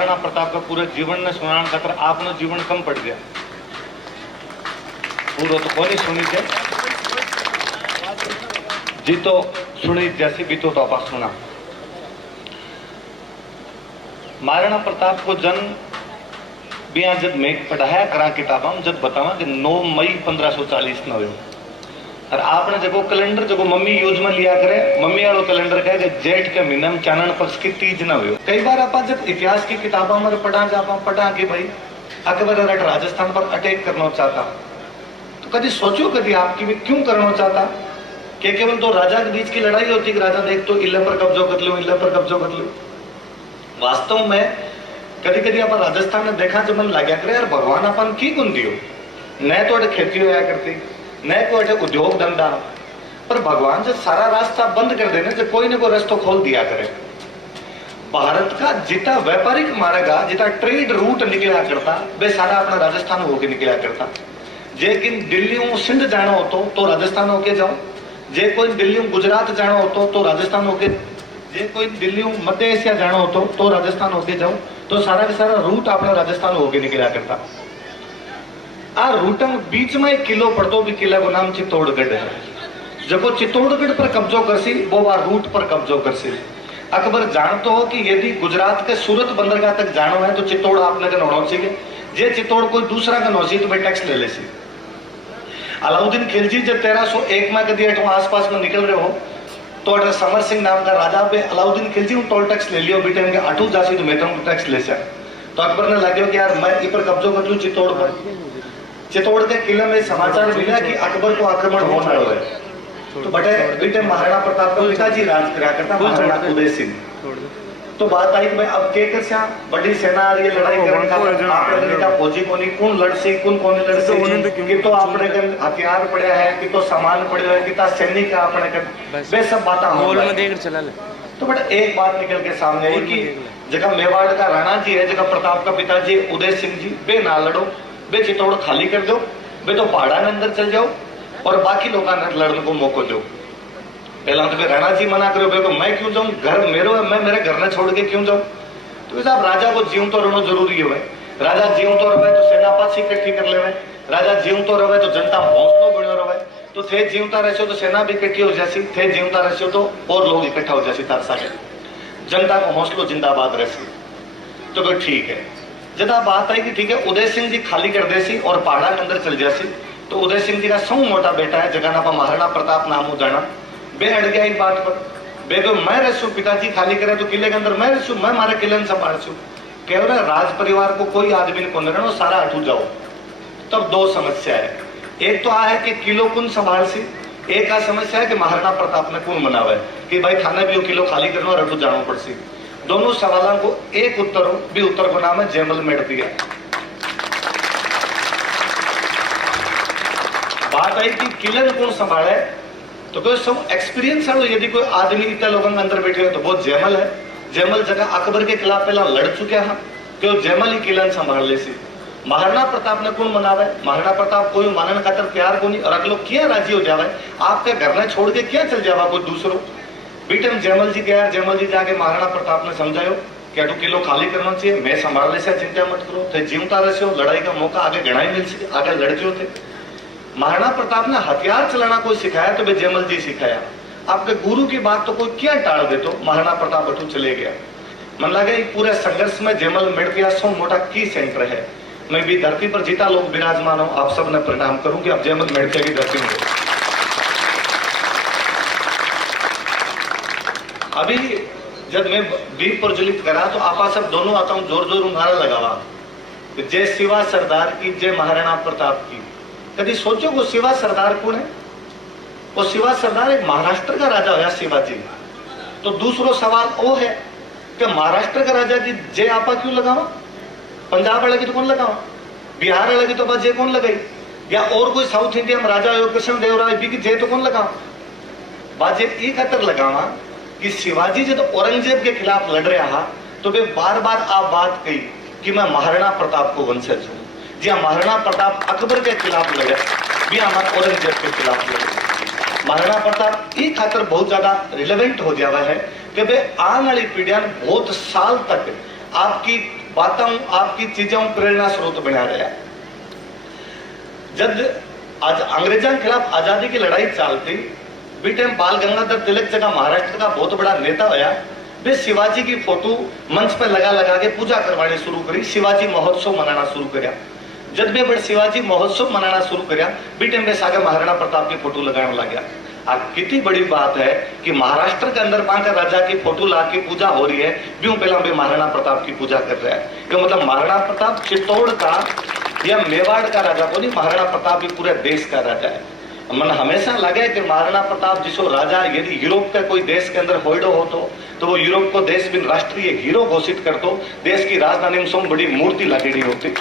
महाराणा प्रताप का पूरे जीवन ने सुनाने खातर आपनो जीवन कम पड़ गया पूरा तो कोनी सुनी थे जी तो सुनी जैसी भी तो आप सुना। महाराणा प्रताप को जन्म भी जब मैं पढ़ाया करा किताबा में जब बतावा कि 9 मई 1540 न हुए और आपने जगो कैलेंडर जगो मम्मी यूज में लिया करे मम्मी वालों कैलेंडर कहे कि जेठ के महीने में चानन पक्ष की तीज न हुए। कई बार आप जब इतिहास की किताबों में पढ़ा कि भाई अकबर राजस्थान पर अटैक करना चाहता तो कभी सोचो कभी आपकी भी क्यों करना चाहता कि केवल दो राजा के बीच की लड़ाई होती कि राजा देख तो इले पर कब्जो कर लो इले पर कब्जो कर लो। वास्तव में कभी कभी आप राजस्थान में देखा जब मन लग्या करे यार भगवान अपन की गुण दियो न तो अटे खेती होया करती न कोई अटे उद्योग धंधा पर भगवान जब सारा रास्ता बंद कर देने जब कोई न कोई रास्ता खोल दिया करे। भारत का जितना व्यापारिक मार्ग जितना ट्रेड रूट निकला करता वे सारा अपना राजस्थान होके निकला करता। जेकिन दिल्ली सिंध जाना हो तो राजस्थान होके जाओ जे कोई दिल्ली गुजरात जाना हो तो राजस्थान होके जे कोई दिल्ली मध्य एशिया जाना हो तो राजस्थान होके जाओ तो सारा का सारा रूट अपना राजस्थान होके निकला करता। आ रूट में बीच में एक किलो पड़तो भी किला को नाम चित्तौड़गढ़ है। जब वो चित्तौड़गढ़ पर कब्जो करसी वो रूट पर कब्जो करसी। अकबर जानते हो कि यदि गुजरात के सूरत बंदरगाह तक जाना है तो चित्तौड़ आपने का होना चाहिए जे चित्तौड़ कोई दूसरा का नौसी तो भाई टैक्स ले ले सी। अलाउद्दीन खिलजी जब 1301 में कभी आसपास में निकल रहे हो तो अगर समर सिंह नाम का राजा पे अलाउद्दीन खिलजी टोल टैक्स ले लियो बेटे उनके अटू जासी तो मैं टैक्स ले सक तो अकबर ने लगे कि यार मैं इस पर कब्जो कर लूं चित्तौड़ पर। चित्तौड़ के किले में समाचार मिला कि अकबर को आक्रमण होने वाला है तो बेटे महाराणा प्रताप का पिताजी राज करा करता महाराणा उदय सिंह। तो बात आई कि भाई अब के कैसे बड़ी सेना आ रही है लड़ाई करने का आपने का फौजी कोनी कौन लड़सी कौन लड़सी कि तो आपने हथियार पड़े है कि तो सामान पड़े है कि ता सैनिक आपने कर वे सब बातें होल में देख चला ले। तो बट एक बात निकल के सामने आई कि जगह मेवाड़ का राणा जी है जगह प्रताप का पिताजी उदय सिंह जी बे ना लड़ो बे चित्तौड़ खाली कर दो बे तो पहाड़ा में अंदर चल जाओ और बाकी लोगों ने लड़ने को मौका दो। पहला तो राणा जी मना करो तो मैं क्यों जाऊं घर मैं मेरे घर ने छोड़ के क्यों जाऊं। तो साहब राजा को जीव तो रहना जरूरी है। राजा जीव तो रहे तो सेना पास इकट्ठी कर ले राजा जीव तो रहे तो जनता हौसलो बनो रहे तो थे जीवता रहो तो सेना भी इकट्ठी हो जासी थे जीवता रहो तो और लोग इकट्ठा हो जासी तार साथ जनता को हौसलो जिंदाबाद रहसी। तो फिर ठीक है जदा बात आई कि ठीक है उदय सिंह जी खाली कर देसी और पहाड़ा के अंदर चल जासी तो उदय सिंह जी का सौ मोटा बेटा है जगह ना महाराणा प्रताप नाम जाना बे अड़ गया एक बात पर बे तो मैं रहसू पिताजी खाली करे तो किले के अंदर मैं रहसू मैं मारे किले में संभालसू कह रहे राज परिवार को कोई आदमी ने कौन रहना सारा हटू जाओ। तब दो समस्या है एक तो आ है कि किलो कौन संभाल सी एक आ समस्या है कि महाराणा प्रताप ने कौन मनावे कि भाई थाने भी किलो खाली करना और हटू जाना पड़ सी। दोनों सवालों को एक उत्तर हो भी उत्तर को नाम है जयमल मेड़ दिया। बात आई कि किले में कौन संभाले तो कोई सब एक्सपीरियंस है यदि कोई आदमी इतने लोगों के अंदर बैठे हो तो वो जयमल है। जयमल जगह अकबर के खिलाफ पहला लड़ चुके हैं कि जयमल ही किला संभाल ले सी। महाराणा प्रताप ने कौन मनावे महाराणा प्रताप कोई मानने खातर प्यार को नहीं और अगलो क्या राजी हो जावे आपके घर में छोड़ के क्या चल जावा कोई दूसरो बेटे जयमल जी गया जयमल जी जाके महाराणा प्रताप ने समझायो कि अटू किलो खाली करना चाहिए मैं संभाल ले चिंता मत करो थे जीवता रहो लड़ाई का मौका आगे घना ही मिल सके आगे लड़कियों थे। महाराणा प्रताप ने हथियार चलाना कोई सिखाया तो वे जयमल जी सिखाया। आपके गुरु की बात तो कोई क्या टाल दे तो महाराणा प्रताप अटू चले गया। मन लगे पूरे संघर्ष में जयमल मेड़ गया सौ मोटा की सेंटर है। मैं भी धरती पर जीता लोग विराजमान हूं आप सब ने प्रणाम करूं कि आप जयमल मेड़ की धरती में। अभी जब मैं दीप प्रज्वलित करा तो आपा सब दोनों आता हूं जोर जोर नारा लगावा जय शिवा सरदार की जय महाराणा प्रताप की। कभी सोचो वो शिवा सरदार कौन है। वो शिवा सरदार एक महाराष्ट्र का राजा होया शिवाजी। तो दूसरो सवाल वो है कि महाराष्ट्र का राजा की जय आपा क्यों लगावा पंजाब वाले की तो कौन लगावा बिहार वाले की तो बस जय कौन लगाई या और कोई साउथ इंडिया में राजा हो कृष्ण देवराय भी की जय तो कौन लगावा बाजे ये खातर लगावा कि शिवाजी जब औरंगजेब के खिलाफ लड़ रहा तो वे बार बार आप बात कही कि मैं महाराणा प्रताप को वंशज हूं। जी हाँ महाराणा प्रताप अकबर के खिलाफ लड़े भी हमारे औरंगजेब के खिलाफ लड़े। महाराणा प्रताप ये खातर बहुत ज्यादा रिलेवेंट हो जावा है कि वे आने वाली पीढ़ियां बहुत साल तक आपकी बातों आपकी चीजों प्रेरणा स्रोत बना रहा। जब आज अंग्रेजों के खिलाफ आजादी की लड़ाई चलती बी टाइम बाल गंगाधर तिलक जगह महाराष्ट्र का बहुत बड़ा नेता होया, वे शिवाजी की फोटो मंच पर लगा लगा के पूजा करवानी शुरू करी, शिवाजी महोत्सव मनाना शुरू करया। जब वे बड़े शिवाजी महोत्सव मनाना शुरू करया बी टाइम वे सागे महाराणा प्रताप की फोटो लगाने लग गया। कितनी बड़ी बात है कि महाराष्ट्र के अंदर पांच राजा की फोटो ला के पूजा हो रही है, ब्यों पहला भी महाराणा प्रताप की पूजा कर रहा है। क्यों मतलब महाराणा प्रताप चित्तौड़ का या मेवाड़ का राजा को नहीं, महाराणा प्रताप भी पूरे देश का राजा है। मन हमेशा लगे कि महाराणा प्रताप जिसो राजा यदि यूरोप के कोई देश के अंदर होइडो हो तो वो यूरोप को देश भी राष्ट्रीय हीरो घोषित कर दो, देश की राजधानी में सोम बड़ी मूर्ति लगेड़ी होती।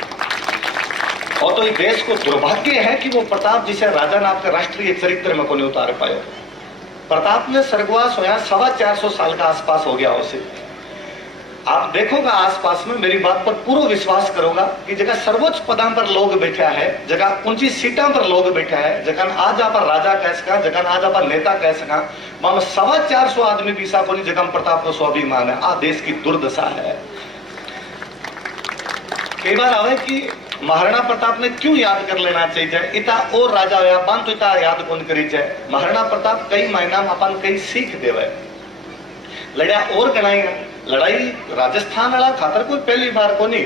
और तो इस देश को दुर्भाग्य है कि वो प्रताप जिसे राजा नाम के राष्ट्रीय चरित्र में को नहीं उतार पाए। प्रताप ने स्वर्गवास होया 425 साल का आसपास हो गया उसे। आप देखोगा आसपास में, मेरी बात पर पूरा विश्वास करोगा कि जगह सर्वोच्च पदों पर लोग बैठा है, जगह ऊंची सीटों पर लोग बैठा है, जगह आज आप राजा कह सका, जगह आज आप नेता कह सका, मानो 425 आदमी पीसा को नहीं जगह प्रताप को स्वाभिमान है। आ देश की दुर्दशा है। कई बार आवे कि महाराणा प्रताप ने क्यों याद कर लेना चाहिए, इता और राजा होया बांध तो इता याद कौन करी जाए। महाराणा प्रताप कई महीना में अपन कई सीख देवे, लड़िया और गणाई लड़ाई राजस्थान वाला खातर कोई पहली बार को नहीं।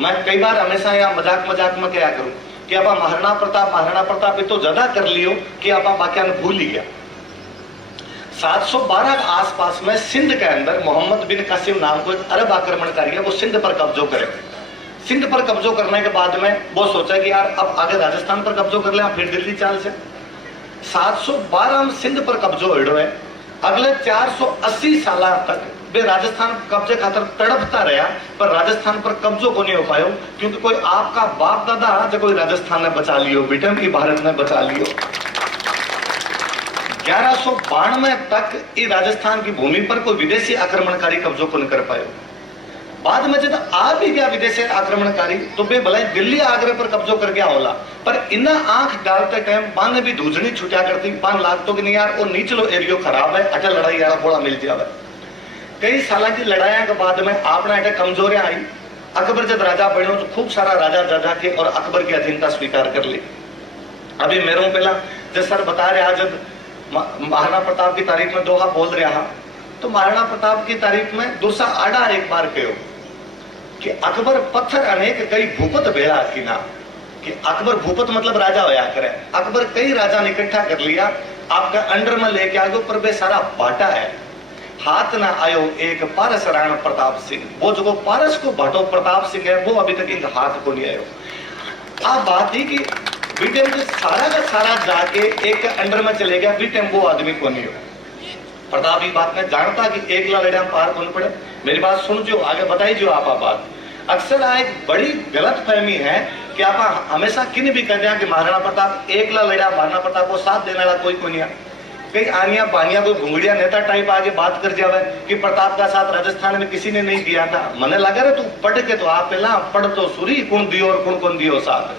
मैं कई बार हमेशा यहाँ मजाक मजाक में क्या करूं कि आप महाराणा प्रताप ये तो ज्यादा कर लियो कि आप बाकी भूल ही गया। 712 के आसपास में सिंध के अंदर मोहम्मद बिन कासिम नाम को एक अरब आक्रमणकारी है, वो सिंध पर कब्जो करे। सिंध पर कब्जो करने के बाद में वो सोचा कि यार अब आगे राजस्थान पर कब्जो कर ले, फिर दिल्ली चाल से। 712 में सिंध पर कब्जो हिड़ो है। अगले 480 साल तक वे राजस्थान कब्जे खातर तड़पता रहा, पर राजस्थान पर कब्जो को नहीं हो पायो, क्योंकि कोई आपका बाप दादा जो कोई राजस्थान ने बचा लियो, ब्रिटेन की भारत ने बचा लियो। 1192 तक ये राजस्थान की भूमि पर कोई विदेशी आक्रमणकारी कब्जो को नहीं कर पायो। बाद में जब आ भी गया विदेशी आक्रमणकारी तो वे भले दिल्ली आगरे पर कब्जो कर गया होला, पर इन्ना आंख डालते टाइम पान ने भी धूजनी छुटिया करती, पान लाग तो कि नहीं यार वो नीचलो एरियो खराब है, अटल लड़ाई यार थोड़ा मिल जावे। कई साल की लड़ाइया के बाद में आपने अटक कमजोरियां आई। अकबर जब राजा बनो तो खूब सारा राजा जाजा के और अकबर की अधीनता स्वीकार कर ली। अभी मेरे पहला जब सर बता रहा, जब महाराणा प्रताप की तारीफ में दोहा बोल रहा तो महाराणा प्रताप की तारीफ में दूसरा आड़ा एक बार कहो कि अकबर पत्थर अनेक कई भूपत भेड़ा की ना, कि अकबर भूपत मतलब राजा होया करे। अकबर कई राजा ने इकट्ठा कर लिया, आपका अंडर में लेके आ गए, पर वे सारा बाटा है। हाथ ना आयो एक पारस राणा प्रताप सिंह, वो जो पारस को भाटो प्रताप सिंह है वो अभी तक इनका हाथ को नहीं आयो। आप बात ही कि ब्रिटेन में सारा का सारा जाके एक अंडर में चले गया, ब्रिटेन वो आदमी को नहीं हो। प्रताप ये बात में जानता कि एक लड़ाई पार कौन पड़े। मेरी बात सुन जो आगे बताई जो आप बात। अक्सर एक बड़ी गलत फहमी है कि आप हमेशा किन भी कहते हैं कि महाराणा प्रताप एक लड़ा, महाराणा प्रताप को साथ देने वाला कोई नहीं। कई आनिया बानिया कोई घुंगड़िया नेता टाइप आगे बात कर जावे कि प्रताप का साथ राजस्थान में किसी ने नहीं दिया था। मने लगा रहे तू पढ़ के तो आप पहला पढ़ तो सुरी कौन दियो और कौन दियो साथ।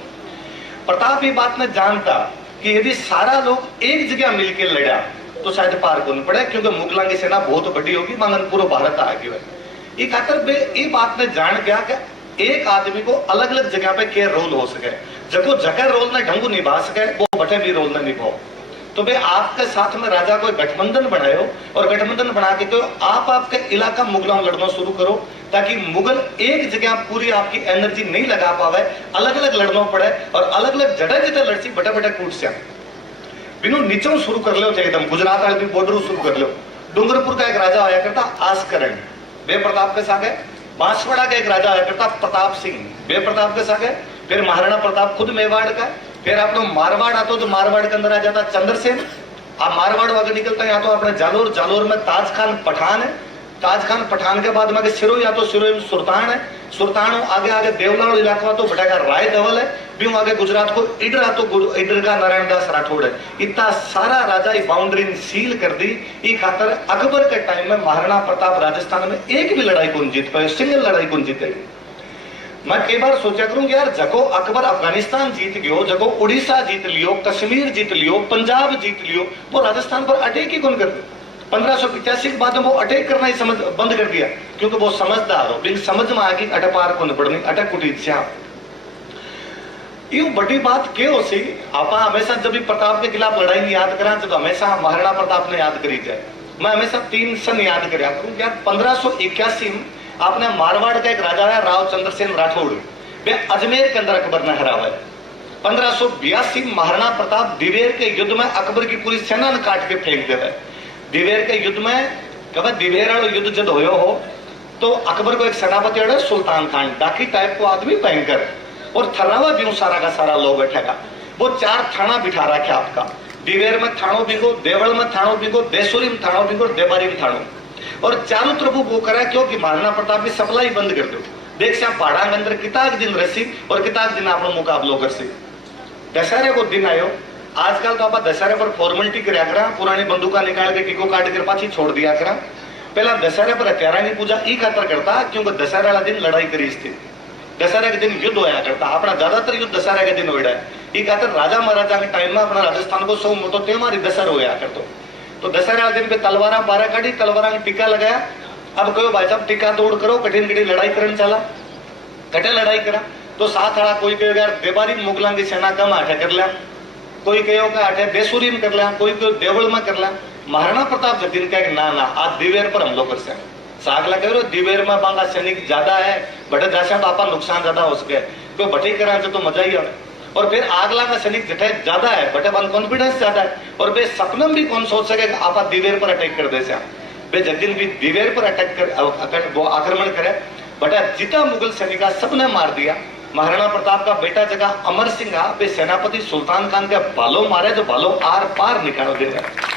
प्रताप ये बात में जानता कि यदि सारा लोग एक जगह मिलकर लड़ा तो शायद पार को नहीं पड़े, क्योंकि मुगलों की सेना बहुत बड़ी होगी, मांगन पूरा भारत आ गया है। ये खातर ये बात ने जान गया कि एक आदमी को अलग अलग जगह पे क्या रोल हो सके, जगह जगह रोल ने ढंगू निभा सके वो बटे भी रोल ने निभाओ। तो वे आपके साथ में राजा को गठबंधन बनायो और गठबंधन बना के तो आप आपके इलाका मुगलों लड़ना शुरू करो, ताकि मुगल एक जगह पूरी आपकी एनर्जी नहीं लगा पावे, अलग अलग लड़ना पड़े और अलग अलग जगह जितने लड़सी बटे बटे कूट से बिनु नीचों शुरू कर लो, चाहे एकदम गुजरात वाले बॉर्डर शुरू कर लो। डूंगरपुर का एक राजा आया करता आस्करण, बे प्रताप के सागे। बांसवाड़ा का एक राजा आया करता प्रताप सिंह, बे प्रताप के सागे। फिर महाराणा प्रताप खुद मेवाड़ का। फिर आपको मारवाड़ आता तो मारवाड़ के अंदर आ जाता चंद्रसेन। आप मारवाड़ आगे निकलता है या तो अपने जालोर, जालोर में ताज खान पठान है, ताज खान पठान के बाद में सिरो या तो सिरो में सुल्तान है, सुल्तान आगे आगे देवलाड़ इलाका तो बटाका राय धवल है, भी आगे गुजरात को इडर तो इडर का नारायण दास राठौड़ है। इतना सारा राजा बाउंड्री सील कर दी। ये खातर अकबर के टाइम में महाराणा प्रताप राजस्थान में एक भी लड़ाई कौन जीत पाए, सिंगल लड़ाई कौन जीते। मैं कई बार सोचा करूं यार जगो अकबर अफगानिस्तान जीत गयो, जगो उड़ीसा जीत लियो, कश्मीर जीत लियो, पंजाब जीत लियो, वो राजस्थान पर अटैक ही कौन कर दे। 1585 के बाद में वो अटैक करना ही समझ बंद कर दिया, क्योंकि वो समझदार हो, लेकिन समझ में आ गई अटक पार को पड़नी अटक कुटी श्याम। ये बड़ी बात क्या हो सी आप हमेशा जब भी प्रताप के खिलाफ लड़ाई याद करा तो हमेशा महाराणा प्रताप ने याद करी जाए। मैं हमेशा 3 सन याद कराया करूं यार। 1581 में आपने मारवाड़ का एक राजा है राव चंद्रसेन राठौड़, वे अजमेर के अंदर अकबर ने हरावा है। 1582 महाराणा प्रताप दिवेर के युद्ध में अकबर की पूरी सेना ने काट के फेंक देवे। दिवेर के युद्ध में कब दिवेर वाला युद्ध जब होयो हो तो अकबर को एक सेनापति है सुल्तान खान, डाकी टाइप को आदमी भयंकर, और थर्रावा भी सारा का सारा लोग बैठेगा। वो 4 थाना बिठा रखे आपका, दिवेर में थानो बिगो, देवल में थानो बिगो, देसुरी में थानो बिगो, देबारी में थानो, और चारों तरफ वो करा क्योंकि महाराणा प्रताप की सप्लाई बंद कर दो। देख से पहाड़ा के अंदर किताक दिन रसी और किताक दिन आप मुकाबलो कर सी। दशहरे को दिन आयो, आजकल तो आप दशहरे पर फॉर्मेलिटी कराया करा, पुरानी बंदूका निकाल के टिको काट कर पाछी छोड़ दिया करा। पहला दशहरे पर हत्यारा की पूजा ई खातर करता क्योंकि दशहरे वाला दिन लड़ाई करी थी, दशहरे के दिन युद्ध होया करता। अपना ज्यादातर युद्ध दशहरे के दिन हो है, ई खातर राजा महाराजा के टाइम में अपना राजस्थान को सौ मोटो त्योहार दशहरा होया करतो। तो दशहरे वाले दिन पे तलवारा बारह काटी, तलवारा में टीका लगाया। अब कहो भाई साहब टीका तोड़ करो, कठिन कठिन लड़ाई करने चला, कटे लड़ाई करा तो साथ आड़ा कोई कहो यार देबारी मुगलों की सेना कम आठे कर लिया, कोई कहो का आठे देसुरी में कर लिया, कोई कहो देवल में कर लिया। महाराणा प्रताप जतिन कहे ना ना आज दिवेर पर हमलो कर से सागला कह रहे दिवेर में बांगा सैनिक ज्यादा है, बटे जैसा तो आपका नुकसान ज्यादा हो सके, कोई बटे करा तो मजा ही आए। और फिर आगला का सैनिक जटे ज्यादा है, बटे वन कॉन्फिडेंस ज्यादा है, और वे सपने भी कौन सोच सके कि आप दिवेर पर अटैक कर दे से वे जतिन भी दिवेर पर अटैक कर वो आक्रमण करे, बटा जितना मुगल सैनिक सबने मार दिया। महाराणा प्रताप का बेटा जगह अमर सिंह वे सेनापति सुल्तान खान के भालो मारे जो भालो आर पार निकाल दे रहे।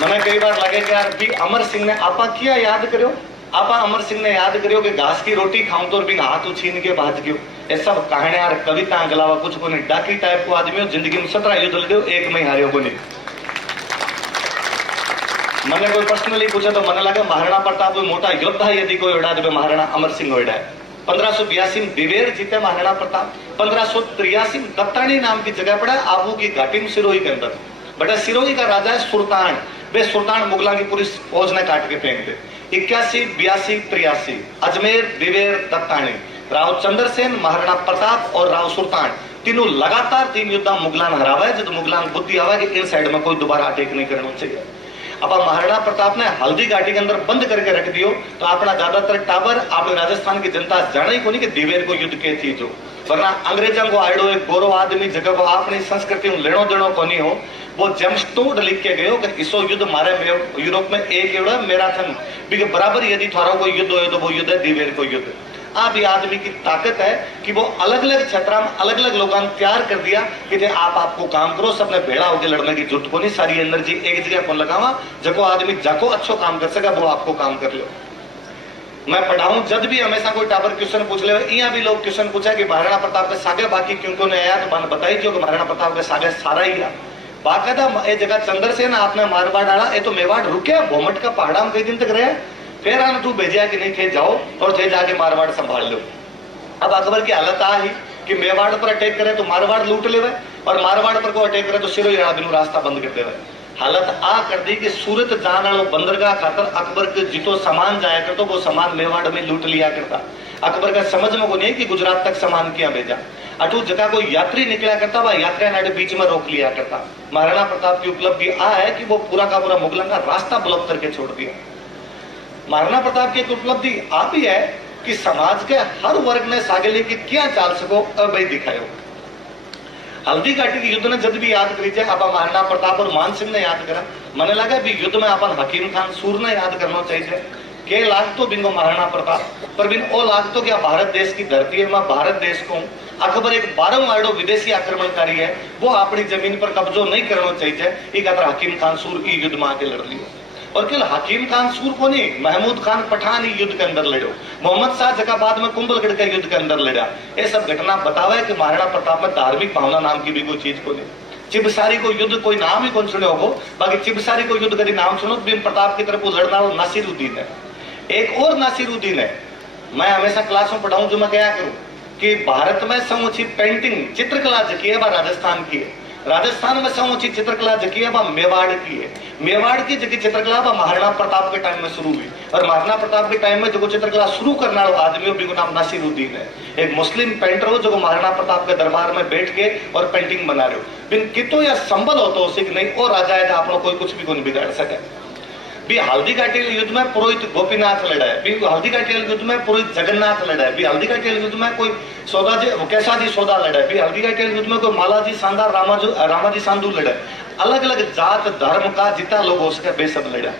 मैंने कई बार लगे कि यार भी अमर सिंह ने आपा किया याद करो, आपा अमर सिंह ने याद करो कि घास की रोटी खाऊं तो भी हाथ छीन के भाज गयो। ये सब कहानी यार कविता के अलावा कुछ को नहीं। डाकी टाइप को आदमी हो, जिंदगी में 17 युद्ध लड़े, एक में हारे को नहीं। मैंने कोई पर्सनली पूछा तो मैंने लगा महाराणा प्रताप कोई मोटा योद्धा यदि कोई उड़ा दे महाराणा अमर सिंह उड़ा है। 1582 में दिवेर जीते महाराणा प्रताप। 1583 में दत्तानी नाम की जगह पड़ा आबू की घाटी में सिरोही के अंदर, बटा सिरोही का राजा है सुल्तान, वे सुल्तान मुगला की पूरी फौज ने काट के फेंक दे। 81, 82, 83 अजमेर दिवेर दत्तानी, राव चंद्रसेन, महाराणा प्रताप और राव सुल्तान तीनों लगातार 3 युद्ध मुगलान हरावा है, जब मुगलान बुद्धि आवा कि इन साइड में कोई दोबारा अटैक नहीं करना चाहिए। अब महाराणा प्रताप ने हल्दी घाटी के अंदर बंद करके रख दियो तो अपना ज्यादातर टावर आप राजस्थान की जनता जाना ही को नहीं कि दिवेर को युद्ध के थी जो, वरना अंग्रेजों को आड़ो एक गोरो आदमी जगह को अपनी संस्कृति में लेनो देनो को नहीं हो। वो जेम्सटोन लिख के गयो कि इसो युद्ध मारे यूरोप में एक एवड़ा मैराथन भी बराबर यदि थारो कोई युद्ध हो तो वो युद्ध है दिवेर को युद्ध। आप ये आदमी की ताकत है कि वो अलग अलग क्षेत्र में अलग अलग लोगों ने तैयार कर दिया कि आप आपको काम करो, सबने भेड़ा होकर लड़ने की जरूरत को नहीं, सारी एनर्जी एक जगह को लगावा, जको आदमी जाको अच्छो काम कर सका वो आपको काम कर लो। मैं पढ़ाऊं जब भी हमेशा कोई टावर क्वेश्चन पूछ ले, यहाँ भी लोग क्वेश्चन पूछा कि महाराणा प्रताप के सागे बाकी क्यों क्यों नहीं आया, तो मैंने बताई क्यों कि महाराणा प्रताप के सागे सारा ही गया। बाकायदा ये जगह चंद्रसेन आपने मारवाड़ डाला, ये तो मेवाड़ रुके भोमट का पहाड़ा में कई दिन तक रहे, फिर आने तू भेजा कि नहीं थे जाओ और थे जाके मारवाड़ संभाल लो। अब अकबर की हालत आ ही कि मेवाड़ पर अटैक करे तो मारवाड़ लूट ले, और मारवाड़ पर को अटैक करे तो सिरोही आदमी रास्ता बंद कर दे। हालत आ कर दी कि सूरत जान वालों बंदरगाह खातर अकबर के जितो सामान जाया कर तो वो सामान मेवाड़ में लूट लिया करता। अकबर का समझ में को नहीं कि गुजरात तक सामान किया भेजा, अटू जगह कोई यात्री निकला करता वह यात्रा नाडे बीच में रोक लिया करता। महाराणा प्रताप की उपलब्धि आ है कि वो पूरा का पूरा मुगलों का रास्ता ब्लॉक करके छोड़ दिया। महाराणा प्रताप की एक उपलब्धि आप ही है कि समाज के हर वर्ग ने सागले की क्या चाल सको अब दिखायो। हल्दी घाटी के युद्ध ने जब भी याद करी जाए, अब महाराणा प्रताप और मान सिंह ने याद करा, मैंने लगा भी युद्ध में अपन हकीम खान सूर ने याद करना चाहिए। के लाख तो बिंगो महाराणा प्रताप पर बिन ओ लाख तो क्या भारत देश की धरती है, मैं भारत देश को अकबर एक बारंवार विदेशी आक्रमणकारी है, वो अपनी जमीन पर कब्जो नहीं करना चाहिए। एक हकीम खान सूर की युद्ध में आके लड़ लियो, और केवल हकीम खान सूर को नहीं, महमूद खान पठान युद्ध के अंदर लड़ो, मोहम्मद शाह जगह बाद में कुंभलगढ़ के युद्ध के अंदर लड़ा। ये सब घटना बतावा है कि महाराणा प्रताप में धार्मिक भावना नाम की भी कोई चीज को नहीं। चिबसारी को युद्ध कोई नाम ही कौन सुने होगो, बाकी चिबसारी को युद्ध कभी नाम सुनो तो प्रताप की तरफ लड़ना वो नासिरुद्दीन है। एक और नासिरुद्दीन है, मैं हमेशा क्लास में पढ़ाऊं जो मैं क्या करूं कि भारत में समुची पेंटिंग चित्रकला की है राजस्थान की है, राजस्थान में सबसे ऊंची चित्रकला जकी है वह मेवाड़ की है। मेवाड़ की जकी चित्रकला वह महाराणा प्रताप के टाइम में शुरू हुई, और महाराणा प्रताप के टाइम में जो चित्रकला शुरू करने वाला आदमी हो भी नाम नासिरुद्दीन है, एक मुस्लिम पेंटर हो जो महाराणा प्रताप के दरबार में बैठ के और पेंटिंग बना रहे हो। बिन कितो या संबल होतो उसे कि नहीं और राजा है आप लोग कोई कुछ भी नहीं बिगाड़ सके। भी हल्दी घाटी युद्ध में पुरोहित गोपीनाथ लड़ा है, भी हल्दी घाटी युद्ध में पुरोहित जगन्नाथ लड़ा है, भी हल्दी घाटी युद्ध में कोई सौदा जी कैसा जी सौदा लड़ा है, भी हल्दी घाटी युद्ध में कोई मालाजी शानदार रामाजी सांधु लड़ा है। अलग अलग जात धर्म का जितना लोग हो सके वे सब लड़ा।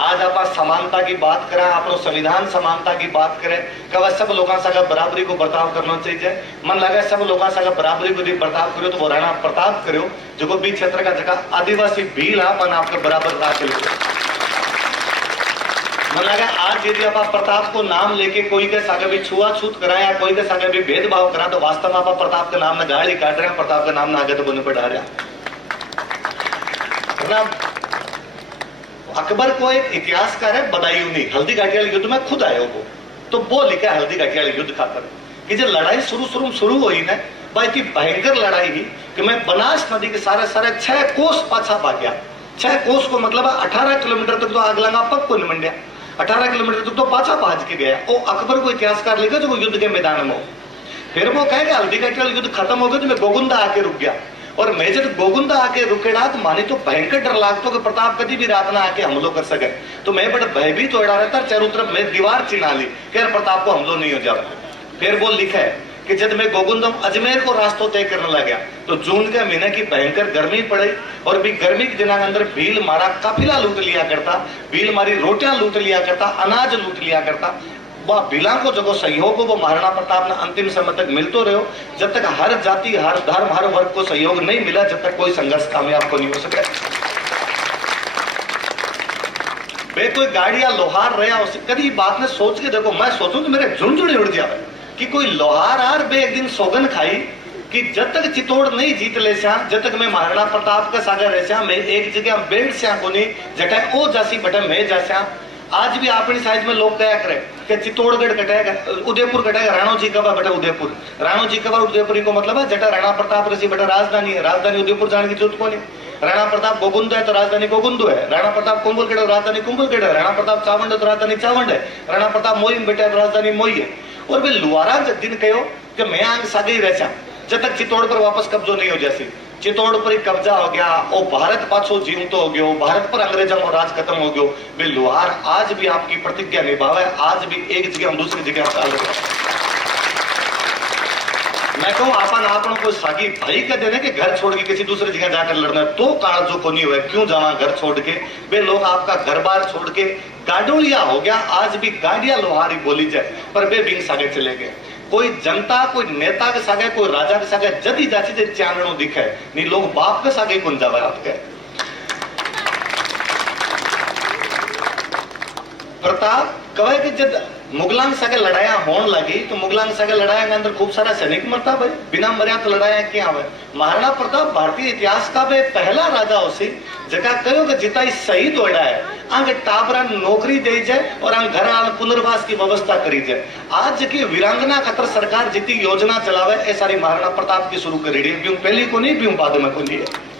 आज आप समानता की बात करें, आप संविधान समानता की बात करें, कब सब लोगों से बराबरी को बर्ताव करना चाहिए। मन लगा सब लोगों से बराबरी को बर्ताव करो तो वो राणा प्रताप करो जो भी क्षेत्र का जगह आदिवासी भील अपन आपके बराबर राख ले। मन लगा आज यदि आप प्रताप को नाम लेके कोई के सागे भी छुआछूत करा या कोई के सागे भी भेदभाव करा तो वास्तव में आप प्रताप के नाम में गाड़ी काट रहे हैं, प्रताप के नाम में आगे तो बोलने पर डाल रहे हैं। अकबर को एक इतिहासकार है बदायूनी, हल्दी घाटी वाले युद्ध में खुद आए वो, तो वो लिखा है हल्दी घाटी वाले युद्ध खातर कि जो लड़ाई शुरू हुई ना भाई इतनी भयंकर लड़ाई हुई कि मैं बनास नदी के सारे 6 कोस पाछा भाग गया। 6 कोस को मतलब 18 किलोमीटर तक तो आग लगा पग को निमंडिया, 18 किलोमीटर तक तो पाछा भाज के गया। वो अकबर को इतिहासकार लिखा जो युद्ध के मैदान में। फिर वो कहेगा हल्दी घाटी वाला युद्ध खत्म हो गया तो मैं गोगुंदा आके रुक गया, और मैं जब गोगुंदा आके रुकेड़ा तो मानी तो भयंकर डर लागतो कि प्रताप कभी भी रात ना आके हमलो कर सके। तो मैं बड़ा भयभीत हो रहता, चारों तरफ मैं दीवार चिन्हा ली कि यार प्रताप को हमलो नहीं हो जाए। फिर वो लिखा है कि जब मैं गोगुंदम अजमेर को रास्ता तय करने लगा तो जून के महीने की भयंकर गर्मी पड़ी, और भी गर्मी के दिनों के अंदर भील मारा काफिला लूट लिया करता, भील मारी रोटियां लूट लिया करता, अनाज लूट लिया करता। वह भीला को जो सहयोग हो वो महाराणा प्रताप ने अंतिम समय तक मिलते रहो, जब तक हर जाति हर धर्म हर वर्ग को सहयोग नहीं मिला, जब तक कोई संघर्ष कामयाब को नहीं हो सके। वे कोई गाड़िया लोहार रहा उसे कभी बात ने सोच के देखो, मैं सोचूं तो मेरे झुंझुनी उड़ जाए कि कोई लोहार आर बे एक दिन सौगन खाई कि जब तक चित्तौड़ नहीं जीत ले स्या, जब तक मैं महाराणा प्रताप का सागर रह स्या, मैं एक जगह बैठ स्या कोनी जटा ओ जासी बटे मैं जा स्या। आज भी अपनी साइज में लोग कया करे कि चित्तौड़गढ़ कटेगा, उदयपुर कटेगा, राणो जी कबा बटे उदयपुर, राणो जी कबा उदयपुरी को मतलब है जटा राणा प्रताप ऋषि बटे राजधानी है, राजधानी उदयपुर जाने की जरूरत को नहीं। राणा प्रताप गोगुंद है तो राजधानी गोगुंदु है, राणा प्रताप कुंभलगढ़ है राजधानी कुंभलगढ़ है, राणा प्रताप चावंड है तो राजधानी चावंड है, राणा प्रताप मोई में बैठा तो राजधानी मोई है। और वे लुआरा दिन कहो कि मैं आंग सागे ही रह जब तक चित्तौड़ पर वापस कब्जो नहीं हो जासी। चित्तौड़ पर ही कब्जा हो गया और भारत पाछो जीवतो हो गयो, भारत पर अंग्रेजों का राज खत्म हो गयो। वे लुहार आज भी आपकी प्रतिज्ञा निभावे, आज भी एक जगह हम दूसरी जगह चाल रहे। मैं कहूं आपन को सागी भाई का देने के घर छोड़ के किसी दूसरी जगह जाकर लड़ना तो काल जो को नहीं हुआ, क्यों जावा घर छोड़ के। वे लोग आपका घर बार छोड़ के गाडोलिया हो गया, आज भी गाड़िया लोहारी बोली जाए, पर वे बिंग सागे चले गए। कोई जनता कोई नेता के सागे कोई राजा के सागे जदी जाची जे चानणो दिखे नहीं, लोग बाप के सागे कौन जावे आपके। प्रताप कहे कि जब मुगलांग सागे लड़ाया होने लगी तो मुगलांग सागे लड़ाया के अंदर खूब सारा सैनिक मरता भाई, बिना मरिया तो लड़ाया क्या हुआ। महाराणा प्रताप भारतीय इतिहास का वे पहला राजा उसी जगह कहो कि जिता शहीद होना है, आगे टाबरा नौकरी दे जाए और आगे घर आने पुनर्वास की व्यवस्था करी जाए। आज की वीरांगना खतर सरकार जितनी योजना चलावे ए सारी महाराणा प्रताप की शुरू करी है, पहली को नहीं बाद में को नहीं है।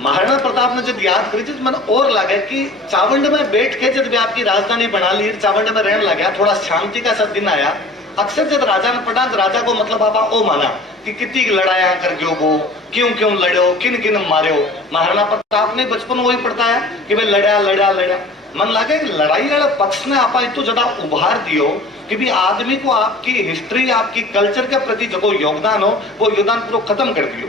महाराणा प्रताप ने जब याद करी तो मन और लगे कि चावंड में बैठ के जब आपकी राजधानी बना ली, चावंड में रहने लगा, थोड़ा शांति का सा दिन आया। अक्सर जब राजा ने पढ़ा राजा को मतलब आपा ओ माना कि कितनी लड़ाया कर गयो वो, क्यों क्यों लड़ो, किन किन मारे हो। महाराणा प्रताप ने बचपन वही पढ़ता है कि भाई लड़ा लड़ा लड़ा। मन लगे लड़ाई वाला पक्ष ने आपा इतो ज्यादा उभार दियो कि भी आदमी को आपकी हिस्ट्री आपकी कल्चर के प्रति जो योगदान हो वो योगदान पूरा खत्म कर दियो।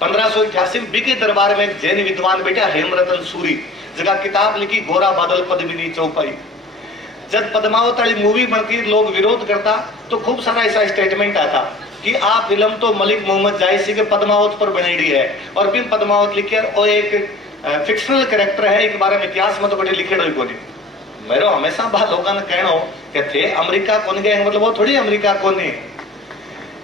1588 में बीके दरबार में एक जैन विद्वान बेटा हेमरतन सूरी जगह किताब लिखी गोरा बादल पद्मिनी चौपाई। जब पद्मावत वाली मूवी बनती लोग विरोध करता तो खूब सारा ऐसा स्टेटमेंट आता कि आ फिल्म तो मलिक मोहम्मद जायसी के पद्मावत पर बनेड़ी है, और फिर पद्मावत लिखे और एक फिक्शनल कैरेक्टर है, एक बारे में इतिहास में तो बड़े लिखे रही कोनी। मेरे हमेशा बात लोगों ने कहना कि थे अमेरिका कौन गए, मतलब वो थोड़ी अमेरिका कौन है।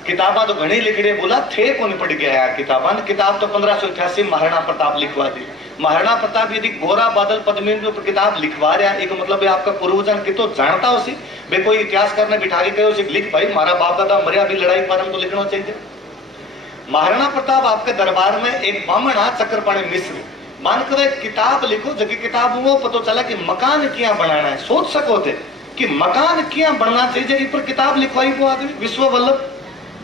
किताबा तो घनी लिखड़े बोला थे कौन पढ़ गया किताबा। किताब तो 1588 महाराणा प्रताप लिखवा दी। महाराणा प्रताप यदि गोरा बादल पद्मिनी के ऊपर किताब लिखवा रहा है, एक मतलब है आपका पूर्वजन की तो जानता हो सी भाई, कोई इतिहासकार ने बिठा के कहो लिख भाई मारा बाप दादा मरिया भी लड़ाई के बारे में तो लिखना चाहिए। महाराणा प्रताप आपके दरबार में एक बामण आ चक्रपाणी मिश्र मान कर एक किताब लिखो, जबकि किताब वो पता चला कि मकान क्या बनाना है। सोच सको थे कि मकान क्या बनना चाहिए, इस पर किताब लिखवाई वो आदमी विश्व वल्लभ